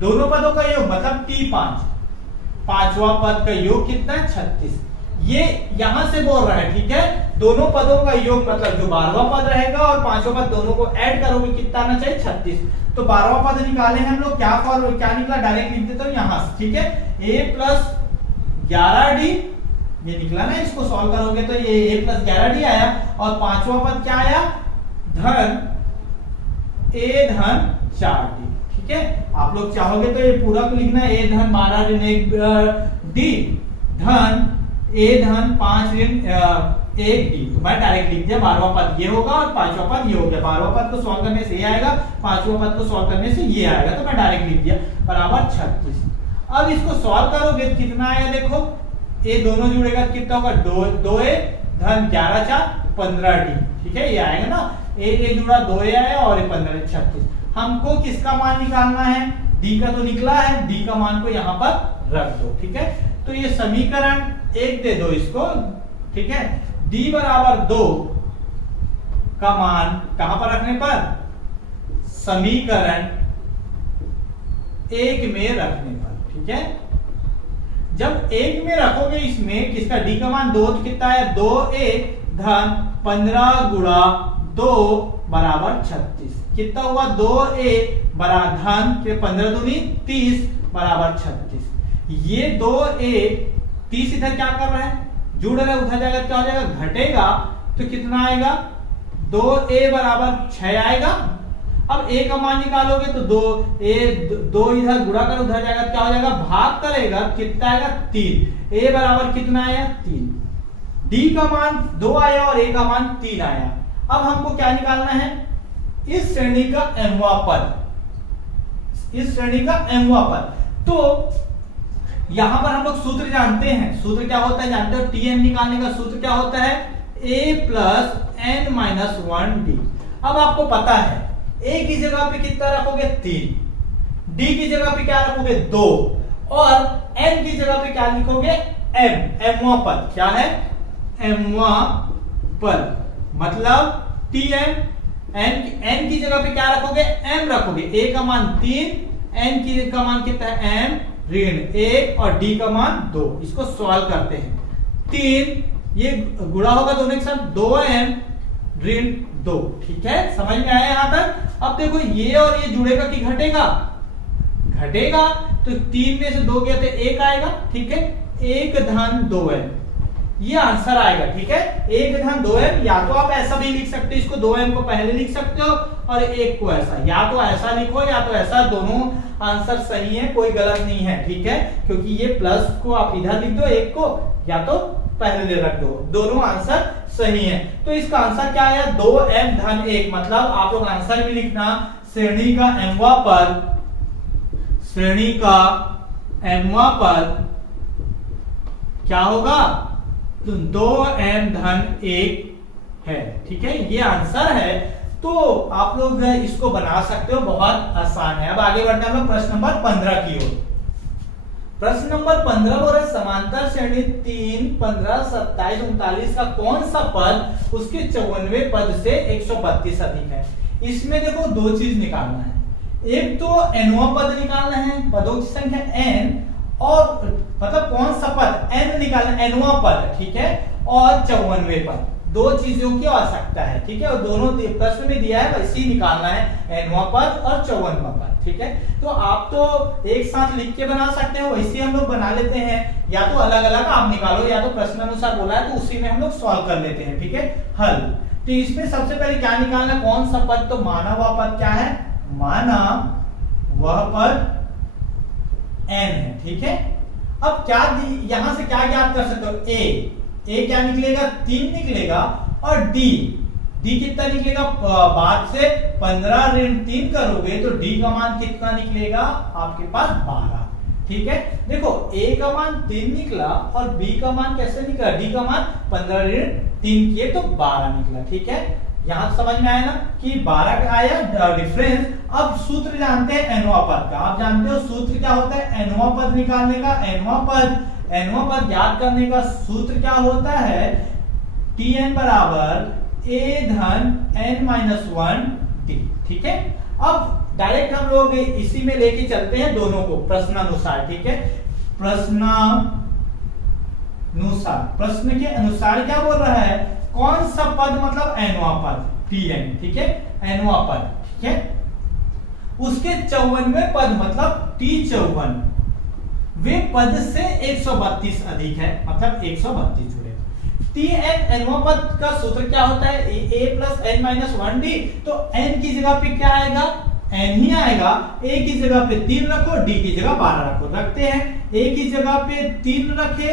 दोनों पदों का योग मतलब t 5, 5वां पद का योग कितना है 36। ये यहां से बोल रहा है। ठीक है, दोनों पदों का योग मतलब जो 12वां पद रहेगा और 5वां पद दोनों को ऐड करोगे कितना आना चाहिए 36। तो 12वां पद निकाले हैं हम लोग, क्या निकला डायरेक्ट लिख देता हूं यहां से। ठीक है, a प्लस 11d ये निकला ना, इसको सॉल्व करोगे तो ये a प्लस 11d आया और 5वां पद क्या आया धन a धन 4d। ठीक है, आप लोग चाहोगे तो ये पूरा को लिखना है, a धन 12 ऋण 1d धन a धन 5 ऋण 1d। तो मैं डायरेक्ट लिख दिया, 12वां पद ये होगा और 5वां पद ये हो गया। 12वां पद को सॉल्व करने से ये आएगा, 5वां पद को सॉल्व करने से ये आएगा, तो मैं डायरेक्ट लिख दिया बराबर 36। अब इसको सॉल्व करोगे तो कितना आएगा, देखो ये दोनों जुड़ेगा कितना होगा 2a धन 11 4 15d। ठीक है, ये आएगा ना, a जुड़ा 2a आया और ये 15 36। हमको किसका मान निकालना है, d का तो निकला है, d का मान को यहाँ पर रख दो। ठीक है, तो ये समीकरण 1 दे दो इसको। ठीक है, d बराबर 2 का मान कहां पर रखने पर, समीकरण 1 में रखने पर। ठीक है, जब 1 में रखोगे इसमें किसका d का मान 2 तो कितना है 2a धन 15 गुणा 2 बराबर 36। कितना हुआ 2a बराबर धन के 15 दूनी 30 बराबर 36। ये 2a 30 इधर क्या कर रहा है जुड़ रहा है, उधर जाएगा क्या हो जाएगा घटेगा, तो कितना आएगा 2a बराबर 6 आएगा। अब a का मान निकालोगे तो 2 इधर गुणा कर उधर जाएगा क्या हो जाएगा भाग करेगा, कितना आएगा 3। a बराबर कितना आया 3, d का मान 2 आया और a का मान 3 आया। अब हमको क्या निकालना है, इस श्रेणी का mवां पद, इस श्रेणी का mवां पद। तो यहां पर हम लोग सूत्र जानते हैं, सूत्र क्या होता है जानते हो, tn निकालने का सूत्र क्या होता है a plus n minus 1d। अब आपको पता है a की जगह पे कितना रखोगे 3, d की जगह पे क्या रखोगे 2 और n की जगह पे क्या लिखोगे mवां पद। क्या है mवां पद, मतलब tn, n की जगह पे क्या रखोगे m रखोगे, a का मान 3, n की का मान कितना है m ऋण 1 और d का मान 2। इसको सॉल्व करते हैं, 3 ये गुणा होगा दोनों के साथ 2m ऋण 2। ठीक है, समझ में आया यहां तक। अब देखो ये और ये जुड़ेगा कि घटेगा, घटेगा तो 3 में से 2 गया तो 1 आएगा। ठीक है, 1 धन 2m ये आंसर आएगा। ठीक है, 1 धन 2m, या तो आप ऐसा भी लिख सकते हो, इसको 2m को पहले लिख सकते हो और 1 को ऐसा, या तो ऐसा लिखो या तो ऐसा, दोनों आंसर सही है, कोई गलत नहीं है। ठीक है, क्योंकि ये प्लस को आप इधर लिख दो 1 को, या तो पहले रख दो, दोनों आंसर सही है। तो इसका आंसर क्या आया 2m धन 1, मतलब आप लोग आंसर भी लिखना श्रेणी का mवां पद, श्रेणी का mवां पद क्या होगा तो 2m धन 1 है। ठीक है, ये आंसर है। तो आप लोग इसको बना सकते हो, बहुत आसान है। अब आगे बढ़ते हैं हम लोग प्रश्न नंबर 15 की ओर। प्रश्न नंबर 15 बोल रहा है समांतर श्रेणी 3, 15, 27, 39 का कौन सा पद उसके 54वें पद से 132 अधिक है। इसमें देखो दो चीज निकालना है, एक तो nवां पद निकालना है, पदों की संख्या n, और मतलब कौन सा पद n निकालना, nवां पद। ठीक है, और 54वें पद दो चीजों की आवश्यकता है, ठीक है, और दोनों प्रश्न में दिया है वैसे ही निकालना है, nवां पद और 54वां पद, ठीक है। तो आप तो एक साथ लिख के बना सकते हो, वैसे हम लोग बना लेते हैं, या तो अलग अलग आप निकालो या तो प्रश्न अनुसार बोला है तो उसी में हम लोग सॉल्व कर लेते हैं, ठीक है। हल, तो इसमें सबसे पहले क्या निकालना, कौन सा पद, तो माना हुआ पद क्या है, माना वह पद n है, ठीक है। अब क्या यहां से क्या ज्ञात कर सकते हो, ए क्या निकलेगा, 3 निकलेगा, और डी कितना निकलेगा, बाद से 15 ऋण 3 करोगे तो डी का मान कितना निकलेगा आपके पास 12, ठीक है। देखो ए का मान 3 निकला और बी का मान कैसे निकला, डी का मान 15 ऋण 3 किए तो 12 निकला, ठीक है। यहां समझ में आया ना कि 12 का आया डिफरेंस। अब सूत्र जानते हैं nवां पद का, आप जानते हो सूत्र क्या होता है, nवां पद निकालने का, nवां पद ज्ञात करने का सूत्र क्या होता है, Tn बराबर a धन n माइनस 1 d, ठीक है। अब डायरेक्ट हम लोग इसी में लेके चलते हैं दोनों को प्रश्नानुसार, ठीक है। प्रश्न के अनुसार क्या बोल रहा है, कौन सा पद मतलब nवां पद Tn, ठीक है, nवां पद, ठीक है। उसके 54वें पद मतलब T54 वे पद से 132 अधिक है, मतलब 132 जुड़े। Tn nवां पद का सूत्र क्या होता है, a plus n minus 1d, तो n की जगह पे क्या आएगा, n ही आएगा, a की जगह पे 3 रखो, d की जगह 12 रखो, रखते हैं, a की जगह पे 3 रखे,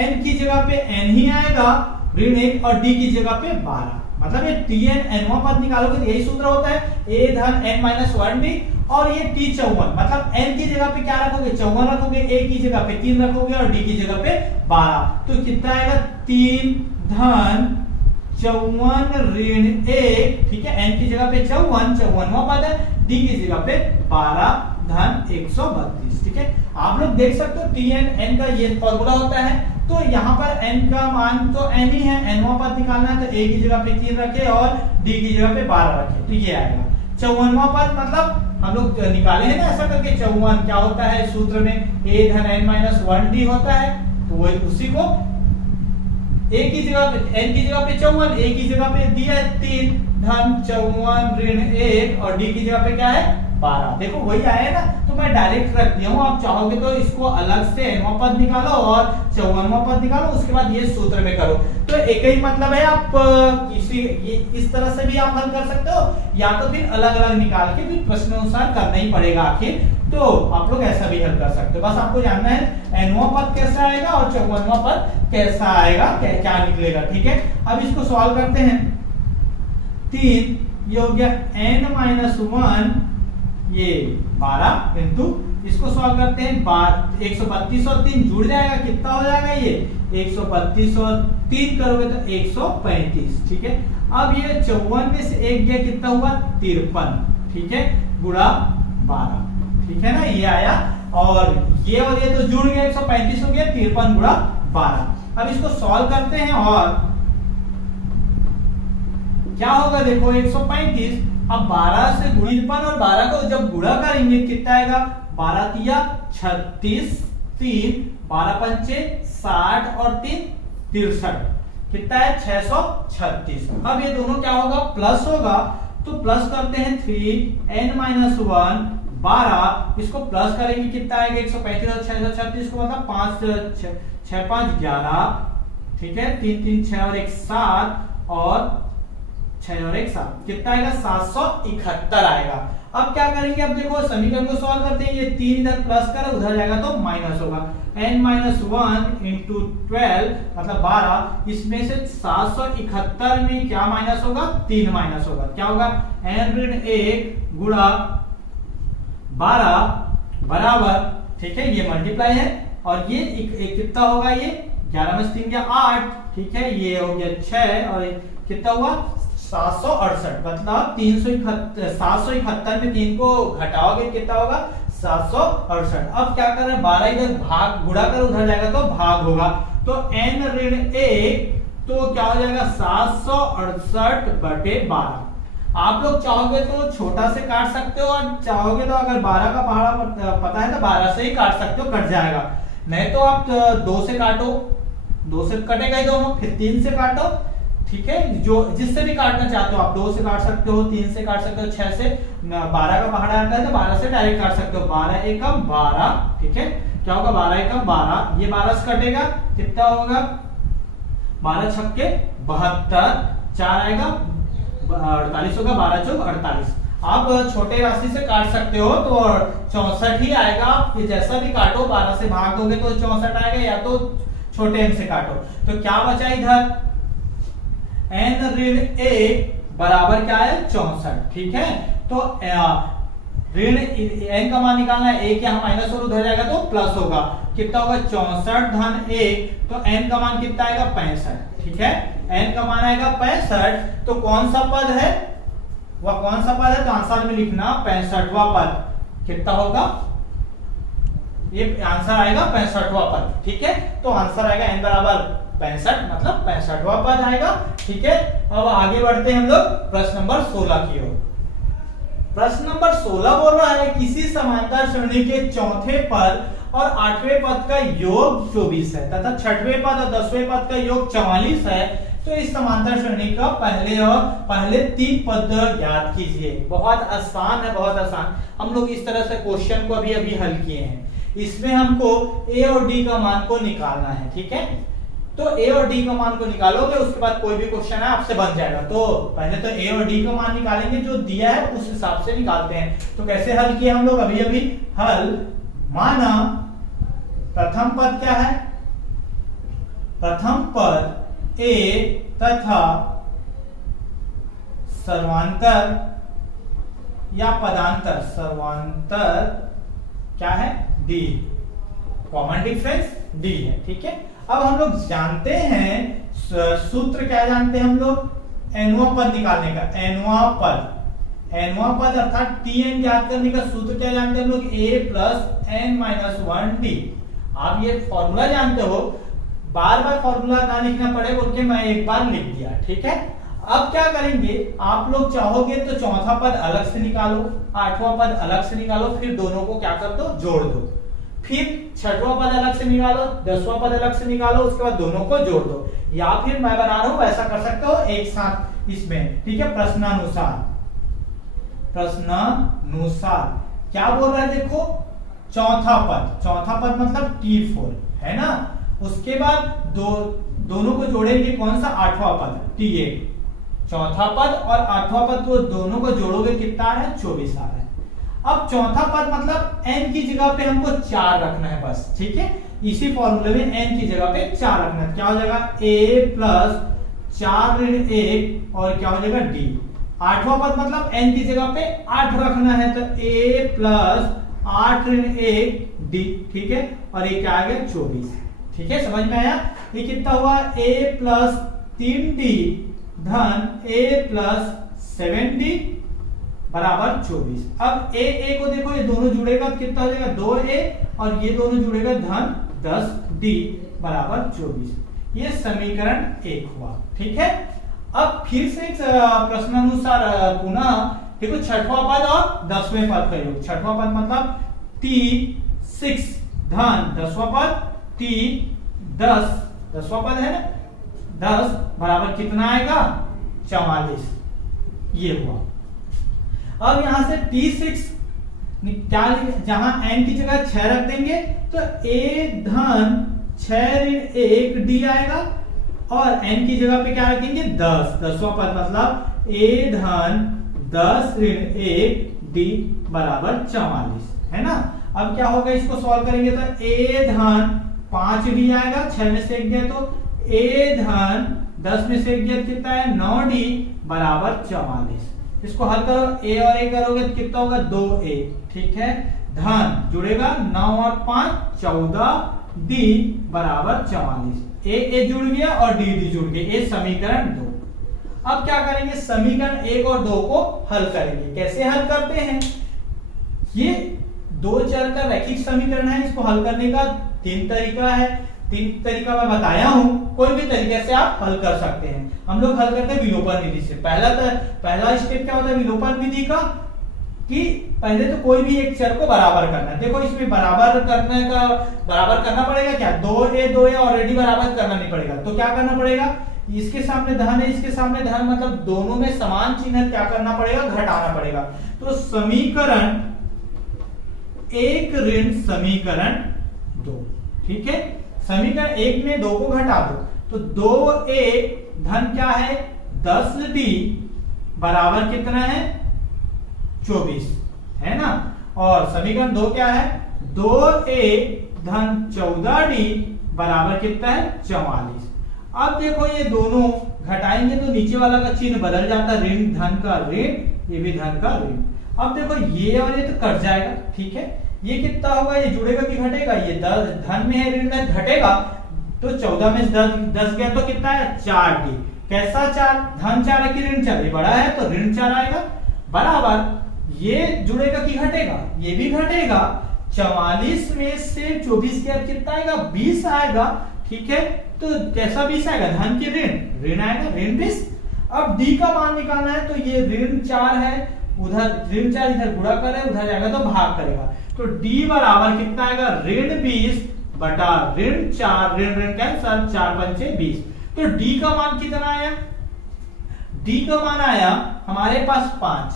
n की जगह पे n ही आएगा ऋण 1 और d की जगह पे 12, मतलब ये Tn nवां पद निकालोगे तो यही सूत्र होता है, a धन n माइनस 1d, और ये T54 मतलब n की जगह पे क्या रखोगे, 54 रखोगे, a की जगह पे 3 रखोगे और d की जगह पे 12, तो कितना आएगा 3 धन 54 ऋण 1, ठीक है, n की जगह पे 54वां पद है, d की जगह पे 12 धन 132, ठीक है। आप लोग देख सकते हो Tn n का ये फॉर्मूला होता है, तो यहाँ पर n का मान तो n ही है, nवां पद निकालना है तो a की जगह पे 3 रखे और d की जगह पे 12 रखे, तो ये आएगा 54वां पद, मतलब हम लोग निकाले हैं ना ऐसा करके, 54 क्या होता है सूत्र में, a धन n माइनस 1d होता है, तो वो उसी को a की जगह पे n की जगह पे 54, a की जगह पे दिया है 3 धन 54 ऋण 1 और d की जगह पे क्या है 12, देखो वही आया ना, तो मैं डायरेक्ट रख दिया हूं, आप चाहोगे तो इसको अलग से nवां पद निकालो और 54वां पद निकालो, उसके बाद ये सूत्र में करो, तो एक ही मतलब है। आप इस तरह से भी आप हल कर सकते हो, या तो फिर अलग अलग निकाल के फिर प्रश्न अनुसार करना ही पड़ेगा आखिर, तो आप लोग ऐसा भी हल कर सकते हो। बस आपको जानना है nवां पद कैसा आएगा और 54वां पद कैसा आएगा, क्या निकलेगा, ठीक है। अब इसको सॉल्व करते हैं, 3 ये हो गया n माइनस 1 ये 12 इंटू इसको सॉल्व करते हैं, 132 और 3 जुड़ जाएगा, कितना हो जाएगा ये 132 और 3 करोगे तो 135, ठीक है। अब ये 54 में से एक गया, कितना हुआ 53, ठीक है, गुणा 12, ठीक है ना, ये आया, और ये तो जुड़ गया, 135 हो गया, 53 गुणा 12। अब इसको सॉल्व करते हैं और क्या होगा, देखो 135, अब 12 से 53 और 12 को जब गुणा करेंगे कितना आएगा, 12 तिया 36, 3 12 पंचे 60 और 3 63, कितना है 636। अब ये दोनों क्या होगा, प्लस होगा, तो प्लस करते हैं 3 n माइनस 1 12, इसको प्लस करेंगे कितना आएगा 135 और 636 को मतलब 5 6 5 11, ठीक है, 3 3 6 और 1 7 और 6 और 1 7, कितना आएगा 771 आएगा। अब क्या करेंगे, अब देखो समीकरण को सॉल्व करते हैं, ये 3 इधर प्लस कर उधर जाएगा तो माइनस होगा, n माइनस 1 इंटू 12 मतलब 12, इसमें से 771 में क्या माइनस होगा, 3 माइनस होगा, क्या होगा n ऋण 1 गुणा 12 बराबर, ठीक है, ये मल्टीप्लाई है, और ये कितना होगा, ये 11 में 3 गया 8, ठीक है, ये हो गया 6 और कितना हुआ 768, मतलब 771 में 3 को घटाओगे कितना होगा 768। अब क्या कर रहे हैं, 12 इधर भाग गुणा कर उधर जाएगा तो भाग होगा, तो n ऋण 1 तो क्या हो जाएगा 768 बटे 12। आप लोग चाहोगे तो छोटा से काट सकते हो, और चाहोगे तो अगर 12 का पहाड़ा पता है तो 12 से ही काट सकते हो, कट जाएगा, नहीं तो आप 2 से काटो, 2 से कटेगा ही दोनों, फिर 3 से काटो, ठीक है, जो जिससे भी काटना चाहते हो आप, 2 से काट सकते हो, 3 से काट सकते हो, 6 से, 12 का पहाड़ा आता है तो 12 से डायरेक्ट काट सकते हो, 12 एकम 12, ठीक है, क्या होगा 12 एकम 12, ये 12 से कटेगा, कितना होगा 12 छक्के 72, 4 आएगा 48 होगा, 12 चौक 48। आप छोटे राशि से काट सकते हो तो 64 ही आएगा, आप जैसा भी काटो 12 से भाग दोगे तो 64 आएगा, या तो छोटे n से काटो। तो क्या बचा इधर, n ऋण 1 बराबर क्या है 64, ठीक है। तो ऋण n का मान निकालना है, 1 यहाँ माइनस और उधर जाएगा तो प्लस होगा, कितना होगा 64 धन 1, तो n का मान कितना आएगा 65, ठीक है, n का मान आएगा 65। तो कौन सा पद है, वह कौन सा पद है, तो आंसर में लिखना 65वां पद, कितना होगा, ये आंसर आएगा 65वां पद, ठीक है। तो आंसर आएगा n बराबर 65, मतलब 65वां पद आएगा, ठीक है। अब आगे बढ़ते हैं हम लोग प्रश्न नंबर 16 की ओर। प्रश्न नंबर 16 बोल रहा है किसी समांतर श्रेणी के चौथे पद और 8वें पद का योग 24 है तथा 6वें पद और 10वें पद का योग 44 है, तो इस समांतर श्रेणी का पहले 3 पद ज्ञात कीजिए। बहुत आसान है, बहुत आसान। हम लोग इस तरह से क्वेश्चन को अभी हल किए हैं। इसमें हमको a और d का मान को निकालना है, ठीक है। तो a और d का मान को निकालोगे, उसके बाद कोई भी क्वेश्चन है आपसे बन जाएगा। तो पहले तो a और d का मान निकालेंगे, जो दिया है उस हिसाब से निकालते हैं। तो कैसे हल किए हम लोग अभी हल, माना प्रथम पद क्या है, प्रथम पद a तथा सर्वांतर या पदांतर, सर्वांतर क्या है d, कॉमन डिफरेंस d है, ठीक है। अब हम लोग जानते हैं सूत्र, क्या जानते हैं हम लोग, nवां पद निकालने का, nवां पद अर्थात tn ज्ञात करने का सूत्र क्या जानते हैं हम लोग, a plus n minus 1d। आप ये फॉर्मूला जानते हो, बार बार फॉर्मूला ना लिखना पड़े बोल के मैं एक बार लिख दिया, ठीक है। अब क्या करेंगे, आप लोग चाहोगे तो चौथा पद अलग से निकालो, 8वां पद अलग से निकालो, फिर दोनों को क्या कर दो, जोड़ दो, फिर 6वां पद अलग से निकालो, 10वां पद अलग से निकालो, उसके बाद दोनों को जोड़ दो, या फिर मैं बना रहा हूं ऐसा कर सकते हो एक साथ इसमें, ठीक है। प्रश्नानुसार क्या बोल रहा है, देखो चौथा पद मतलब T4 है ना, उसके बाद दोनों को जोड़ेंगे, कौन सा 8वां पद T8, चौथा पद और 8वां पद को दोनों को जोड़ोगे कितना आ रहा है, 24 आ रहा है। अब चौथा पद मतलब n की जगह पे हमको 4 रखना है बस, ठीक है। इसी फॉर्मूले में n की जगह पे 4 रखना है, क्या हो जाएगा a प्लस 4 ऋण 1 और क्या हो जाएगा d। 8वां पद मतलब n की जगह पे 8 रखना है, तो a प्लस 8 ऋण 1 d, ठीक है। और ये क्या आ गया 24, ठीक है, समझ में आया। ये कितना हुआ, a प्लस 3d धन a प्लस 7d बराबर 24। अब a को देखो, ये दोनों जुड़ेगा तो कितना हो जाएगा 2a, और ये दोनों जुड़ेगा धन 10d बराबर 24। ये समीकरण 1 हुआ, ठीक है। अब फिर से प्रश्नानुसार पुनः देखो, 6वां पद और 10वें पद का योग, 6वां पद मतलब T6 धन 10वां पद T10, 10वां पद है ना, 10 बराबर कितना आएगा 44, ये हुआ। अब यहां से T6 क्या, जहां n की जगह 6 रख देंगे तो a धन 6 ऋण 1 d आएगा, और n की जगह पे क्या रखेंगे 10, 10वां पद मतलब a धन 10 ऋण 1 d बराबर 44 है ना। अब क्या होगा, इसको सॉल्व करेंगे तो a धन 5 d आएगा, 6 में से 1 दिया तो a धन 10 में से 1 दिया कितना है 9d बराबर 44। इसको हल करो, a और a करोगे तो कितना होगा 2a, ठीक है, धन जुड़ेगा 9 और 5 14d बराबर 44। a जुड़ गया और d जुड़ गया, ये समीकरण 2। अब क्या करेंगे, समीकरण 1 और 2 को हल करेंगे। कैसे हल करते हैं, ये 2 चर का रैखिक समीकरण है, इसको हल करने का 3 तरीका है। 3 तरीका मैं बताया हूं, कोई भी तरीके से आप हल कर सकते हैं। हम लोग हल करते हैं विलोपन विधि से। पहला स्टेप क्या होता है विलोपन विधि का, कि पहले तो कोई भी एक चर को बराबर करना है। देखो इसमें बराबर करना पड़ेगा क्या, 2a ऑलरेडी बराबर करना नहीं पड़ेगा, तो क्या करना पड़ेगा, इसके सामने धन है, इसके सामने धन, मतलब दोनों में समान चिन्ह क्या करना पड़ेगा, घटाना पड़ेगा। तो समीकरण एक ऋण समीकरण 2, ठीक है। समीकरण एक में 2 को घटा दो, तो 2a धन क्या है 10d बराबर कितना है 24, है ना। और समीकरण 2 क्या है 2a धन 14d बराबर कितना है 44। अब देखो ये दोनों घटाएंगे तो नीचे वाला का चिन्ह बदल जाता है, ऋण धन का ऋण, ये भी धन का ऋण। अब देखो ये और ये तो कट जाएगा, ठीक है। ये कितना होगा, ये जुड़ेगा कि घटेगा, ये 10 धन में है ऋण में घटेगा, तो 14 में 10 गया तो कितना है 4d। कैसा 4, धन 4 है कि ऋण 4, ये बड़ा है तो ऋण 4 आएगा, बराबर ये जुड़ेगा कि घटेगा, ये भी घटेगा। 44 में से 24 गया कितना आएगा 20 आएगा, ठीक है। तो कैसा 20 आएगा, धन की ऋण आएगा, ऋण 20। अब d का मान निकालना है, तो ये ऋण 4 है, उधर ऋण 4 इधर गुणा करे, उधर जाएगा तो भाग करेगा, तो d बराबर कितना आएगा ऋण 20 बटा ऋण 4, ऋण कैंसल, 4 पंचे 20। तो d का मान कितना आया, d का मान आया हमारे पास 5।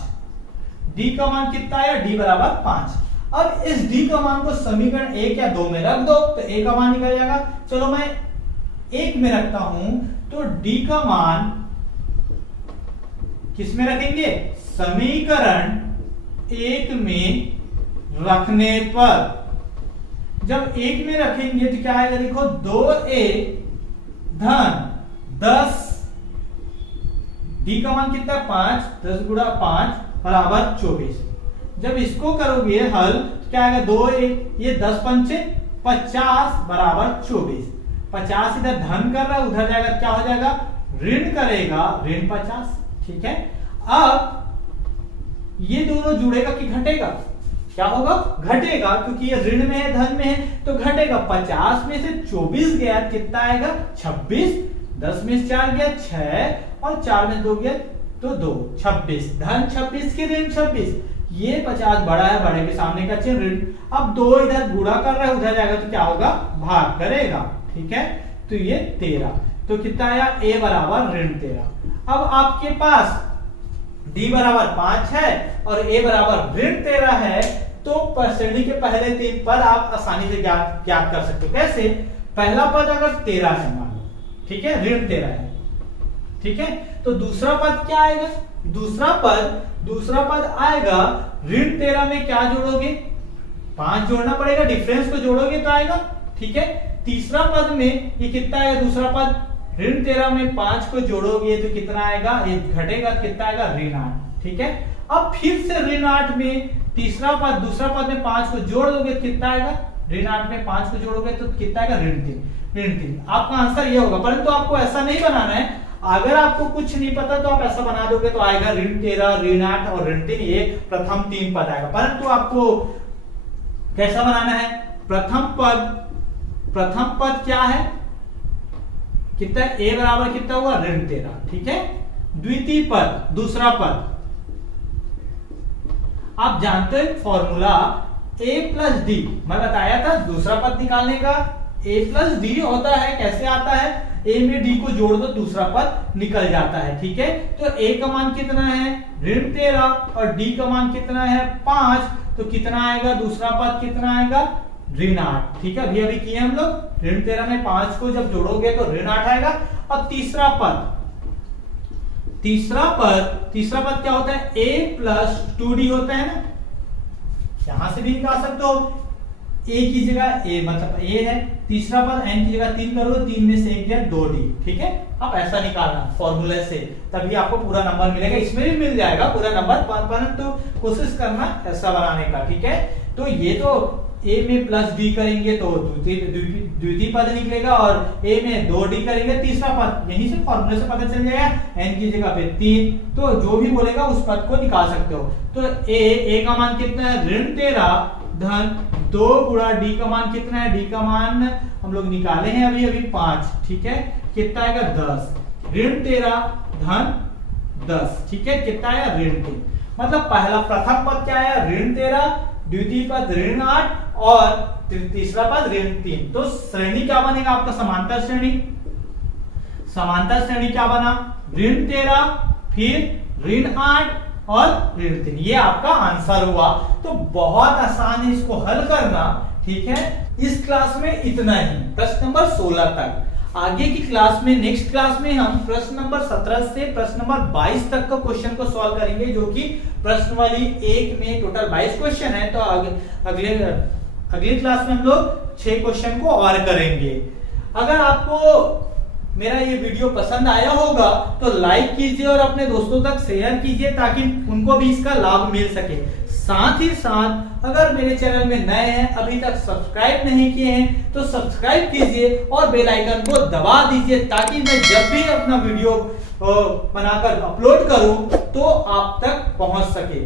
d का मान कितना आया, d बराबर 5। अब इस d का मान को समीकरण 1 या 2 में रख दो तो a का मान निकल जाएगा। चलो मैं 1 में रखता हूं, तो d का मान किस में रखेंगे, समीकरण 1 में रखने पर, जब 1 में रखेंगे तो क्या आएगा, देखो 2a धन 10, d का मान कितना 5, 10 गुणा 5 बराबर 24। जब इसको करोगे हल तो क्या आएगा 2a, ये 10 पंचे 50 बराबर 24। 50 इधर धन कर रहा है, उधर जाएगा क्या हो जाएगा ऋण करेगा, ऋण 50, ठीक है। अब ये दोनों जुड़ेगा कि घटेगा, क्या होगा घटेगा, क्योंकि ये ऋण में है धन में है तो घटेगा। 50 में से 24 गया कितना आएगा 26, 10 में से 4 गया 6 और 4 में 2 गया तो 2, 26, धन 26 की ऋण 26। ये 50 बड़ा है, बड़े के सामने का चिन्ह ऋण। अब 2 इधर गुणा कर रहा है, उधर जाएगा तो क्या होगा भाग करेगा, ठीक है। तो ये 13, तो कितना आया a बराबर ऋण 13। अब आपके पास d बराबर 5 है और a बराबर ऋण 13 है, तो श्रेणी के पहले 3 पद आप आसानी से ज्ञात कर सकते हो। कैसे, पहला पद अगर 13 है मान लो, ठीक है, ऋण 13 है, ठीक है, तो दूसरा पद क्या आएगा, दूसरा पद आएगा ऋण 13 में क्या जोड़ोगे 5 जोड़ना पड़ेगा, डिफरेंस को जोड़ोगे तो आएगा, ठीक है। तीसरा पद में ये कितना आएगा, दूसरा पद ऋण 13 में 5 को जोड़ोगे तो कितना आएगा, ये घटेगा, कितना आएगा ऋण 8, ठीक है। अब फिर से ऋण 8 में तीसरा पद, दूसरा पद में 5 को जोड़ दोगे कितना आएगा, ऋण 8 में 5 को जोड़ोगे तो कितना आएगा ऋण 3। आपका आंसर ये होगा, परंतु आपको ऐसा नहीं बनाना है। अगर आपको कुछ नहीं पता तो आप ऐसा बना दोगे तो आएगा ऋण 13, ऋण 8 और ऋण 3, ये प्रथम 3 पद आएगा। परंतु आपको कैसा बनाना है, प्रथम पद क्या है, कितना a बराबर कितना हुआ ऋण 13, ठीक है। द्वितीय पद, दूसरा पद आप जानते हो फॉर्मूला a प्लस डी, मैं बताया था दूसरा पद निकालने का a प्लस डी होता है। कैसे आता है, a में d को जोड़ दो दूसरा पद निकल जाता है, ठीक है। तो a का मान कितना है ऋण 13 और d का मान कितना है 5, तो कितना आएगा, दूसरा पद कितना आएगा ऋण 8, ठीक है। अभी किए हम लोग, ऋण 13 में 5 को जब जोड़ोगे तो ऋण 8 आएगा। अब तीसरा पद क्या होता है, a प्लस 2d होता है ना, यहां से भी निकाल सकते हो, a की जगह a मतलब a है, तीसरा पद n की जगह 3 करो, 3 में से 1 गया 2d, ठीक है। अब ऐसा निकालना फॉर्मूले से, तभी आपको पूरा नंबर मिलेगा, इसमें भी मिल जाएगा पूरा नंबर, परंतु कोशिश करना ऐसा बनाने का, ठीक है। तो ये तो a में प्लस d करेंगे तो द्वितीय पद निकलेगा और a में 2d करेंगे तीसरा पद, यहीं से फॉर्मूले से पता चल जाएगा, n की जगह पे 3, तो जो भी बोलेगा उस पद को निकाल सकते हो। तो a का मान कितना है ऋण 13 धन 2 गुणा d का मान कितना है, d का मान हम लोग निकाले हैं अभी 5, ठीक है, कितना आएगा 10, ऋण 13 धन 10, ठीक है, कितना आया ऋण 3। मतलब पहला प्रथम पद क्या आया ऋण 13, द्वितीय पद ऋण 8 और तीसरा पद ऋण 3। तो श्रेणी क्या बनेगा आपका, समांतर श्रेणी। समांतर श्रेणी क्या बना, ऋण 13, फिर ऋण 8 और ऋण 3। ये आपका आंसर हुआ। तो बहुत आसान है इसको हल करना, ठीक है। इस क्लास में इतना ही, प्रश्न नंबर 16 तक। आगे की क्लास में, नेक्स्ट क्लास में हम प्रश्न नंबर 17 से प्रश्न नंबर 22 तक का क्वेश्चन को सॉल्व करेंगे, जो कि प्रश्न वाली एक में टोटल 22 क्वेश्चन है। तो अगले क्लास में हम लोग 6 क्वेश्चन को और करेंगे। अगर आपको मेरा ये वीडियो पसंद आया होगा तो लाइक कीजिए और अपने दोस्तों तक शेयर कीजिए, ताकि उनको भी इसका लाभ मिल सके। साथ ही साथ अगर मेरे चैनल में नए हैं, अभी तक सब्सक्राइब नहीं किए हैं, तो सब्सक्राइब कीजिए और बेल आइकन को दबा दीजिए, ताकि मैं जब भी अपना वीडियो बनाकर अपलोड करूं तो आप तक पहुंच सके।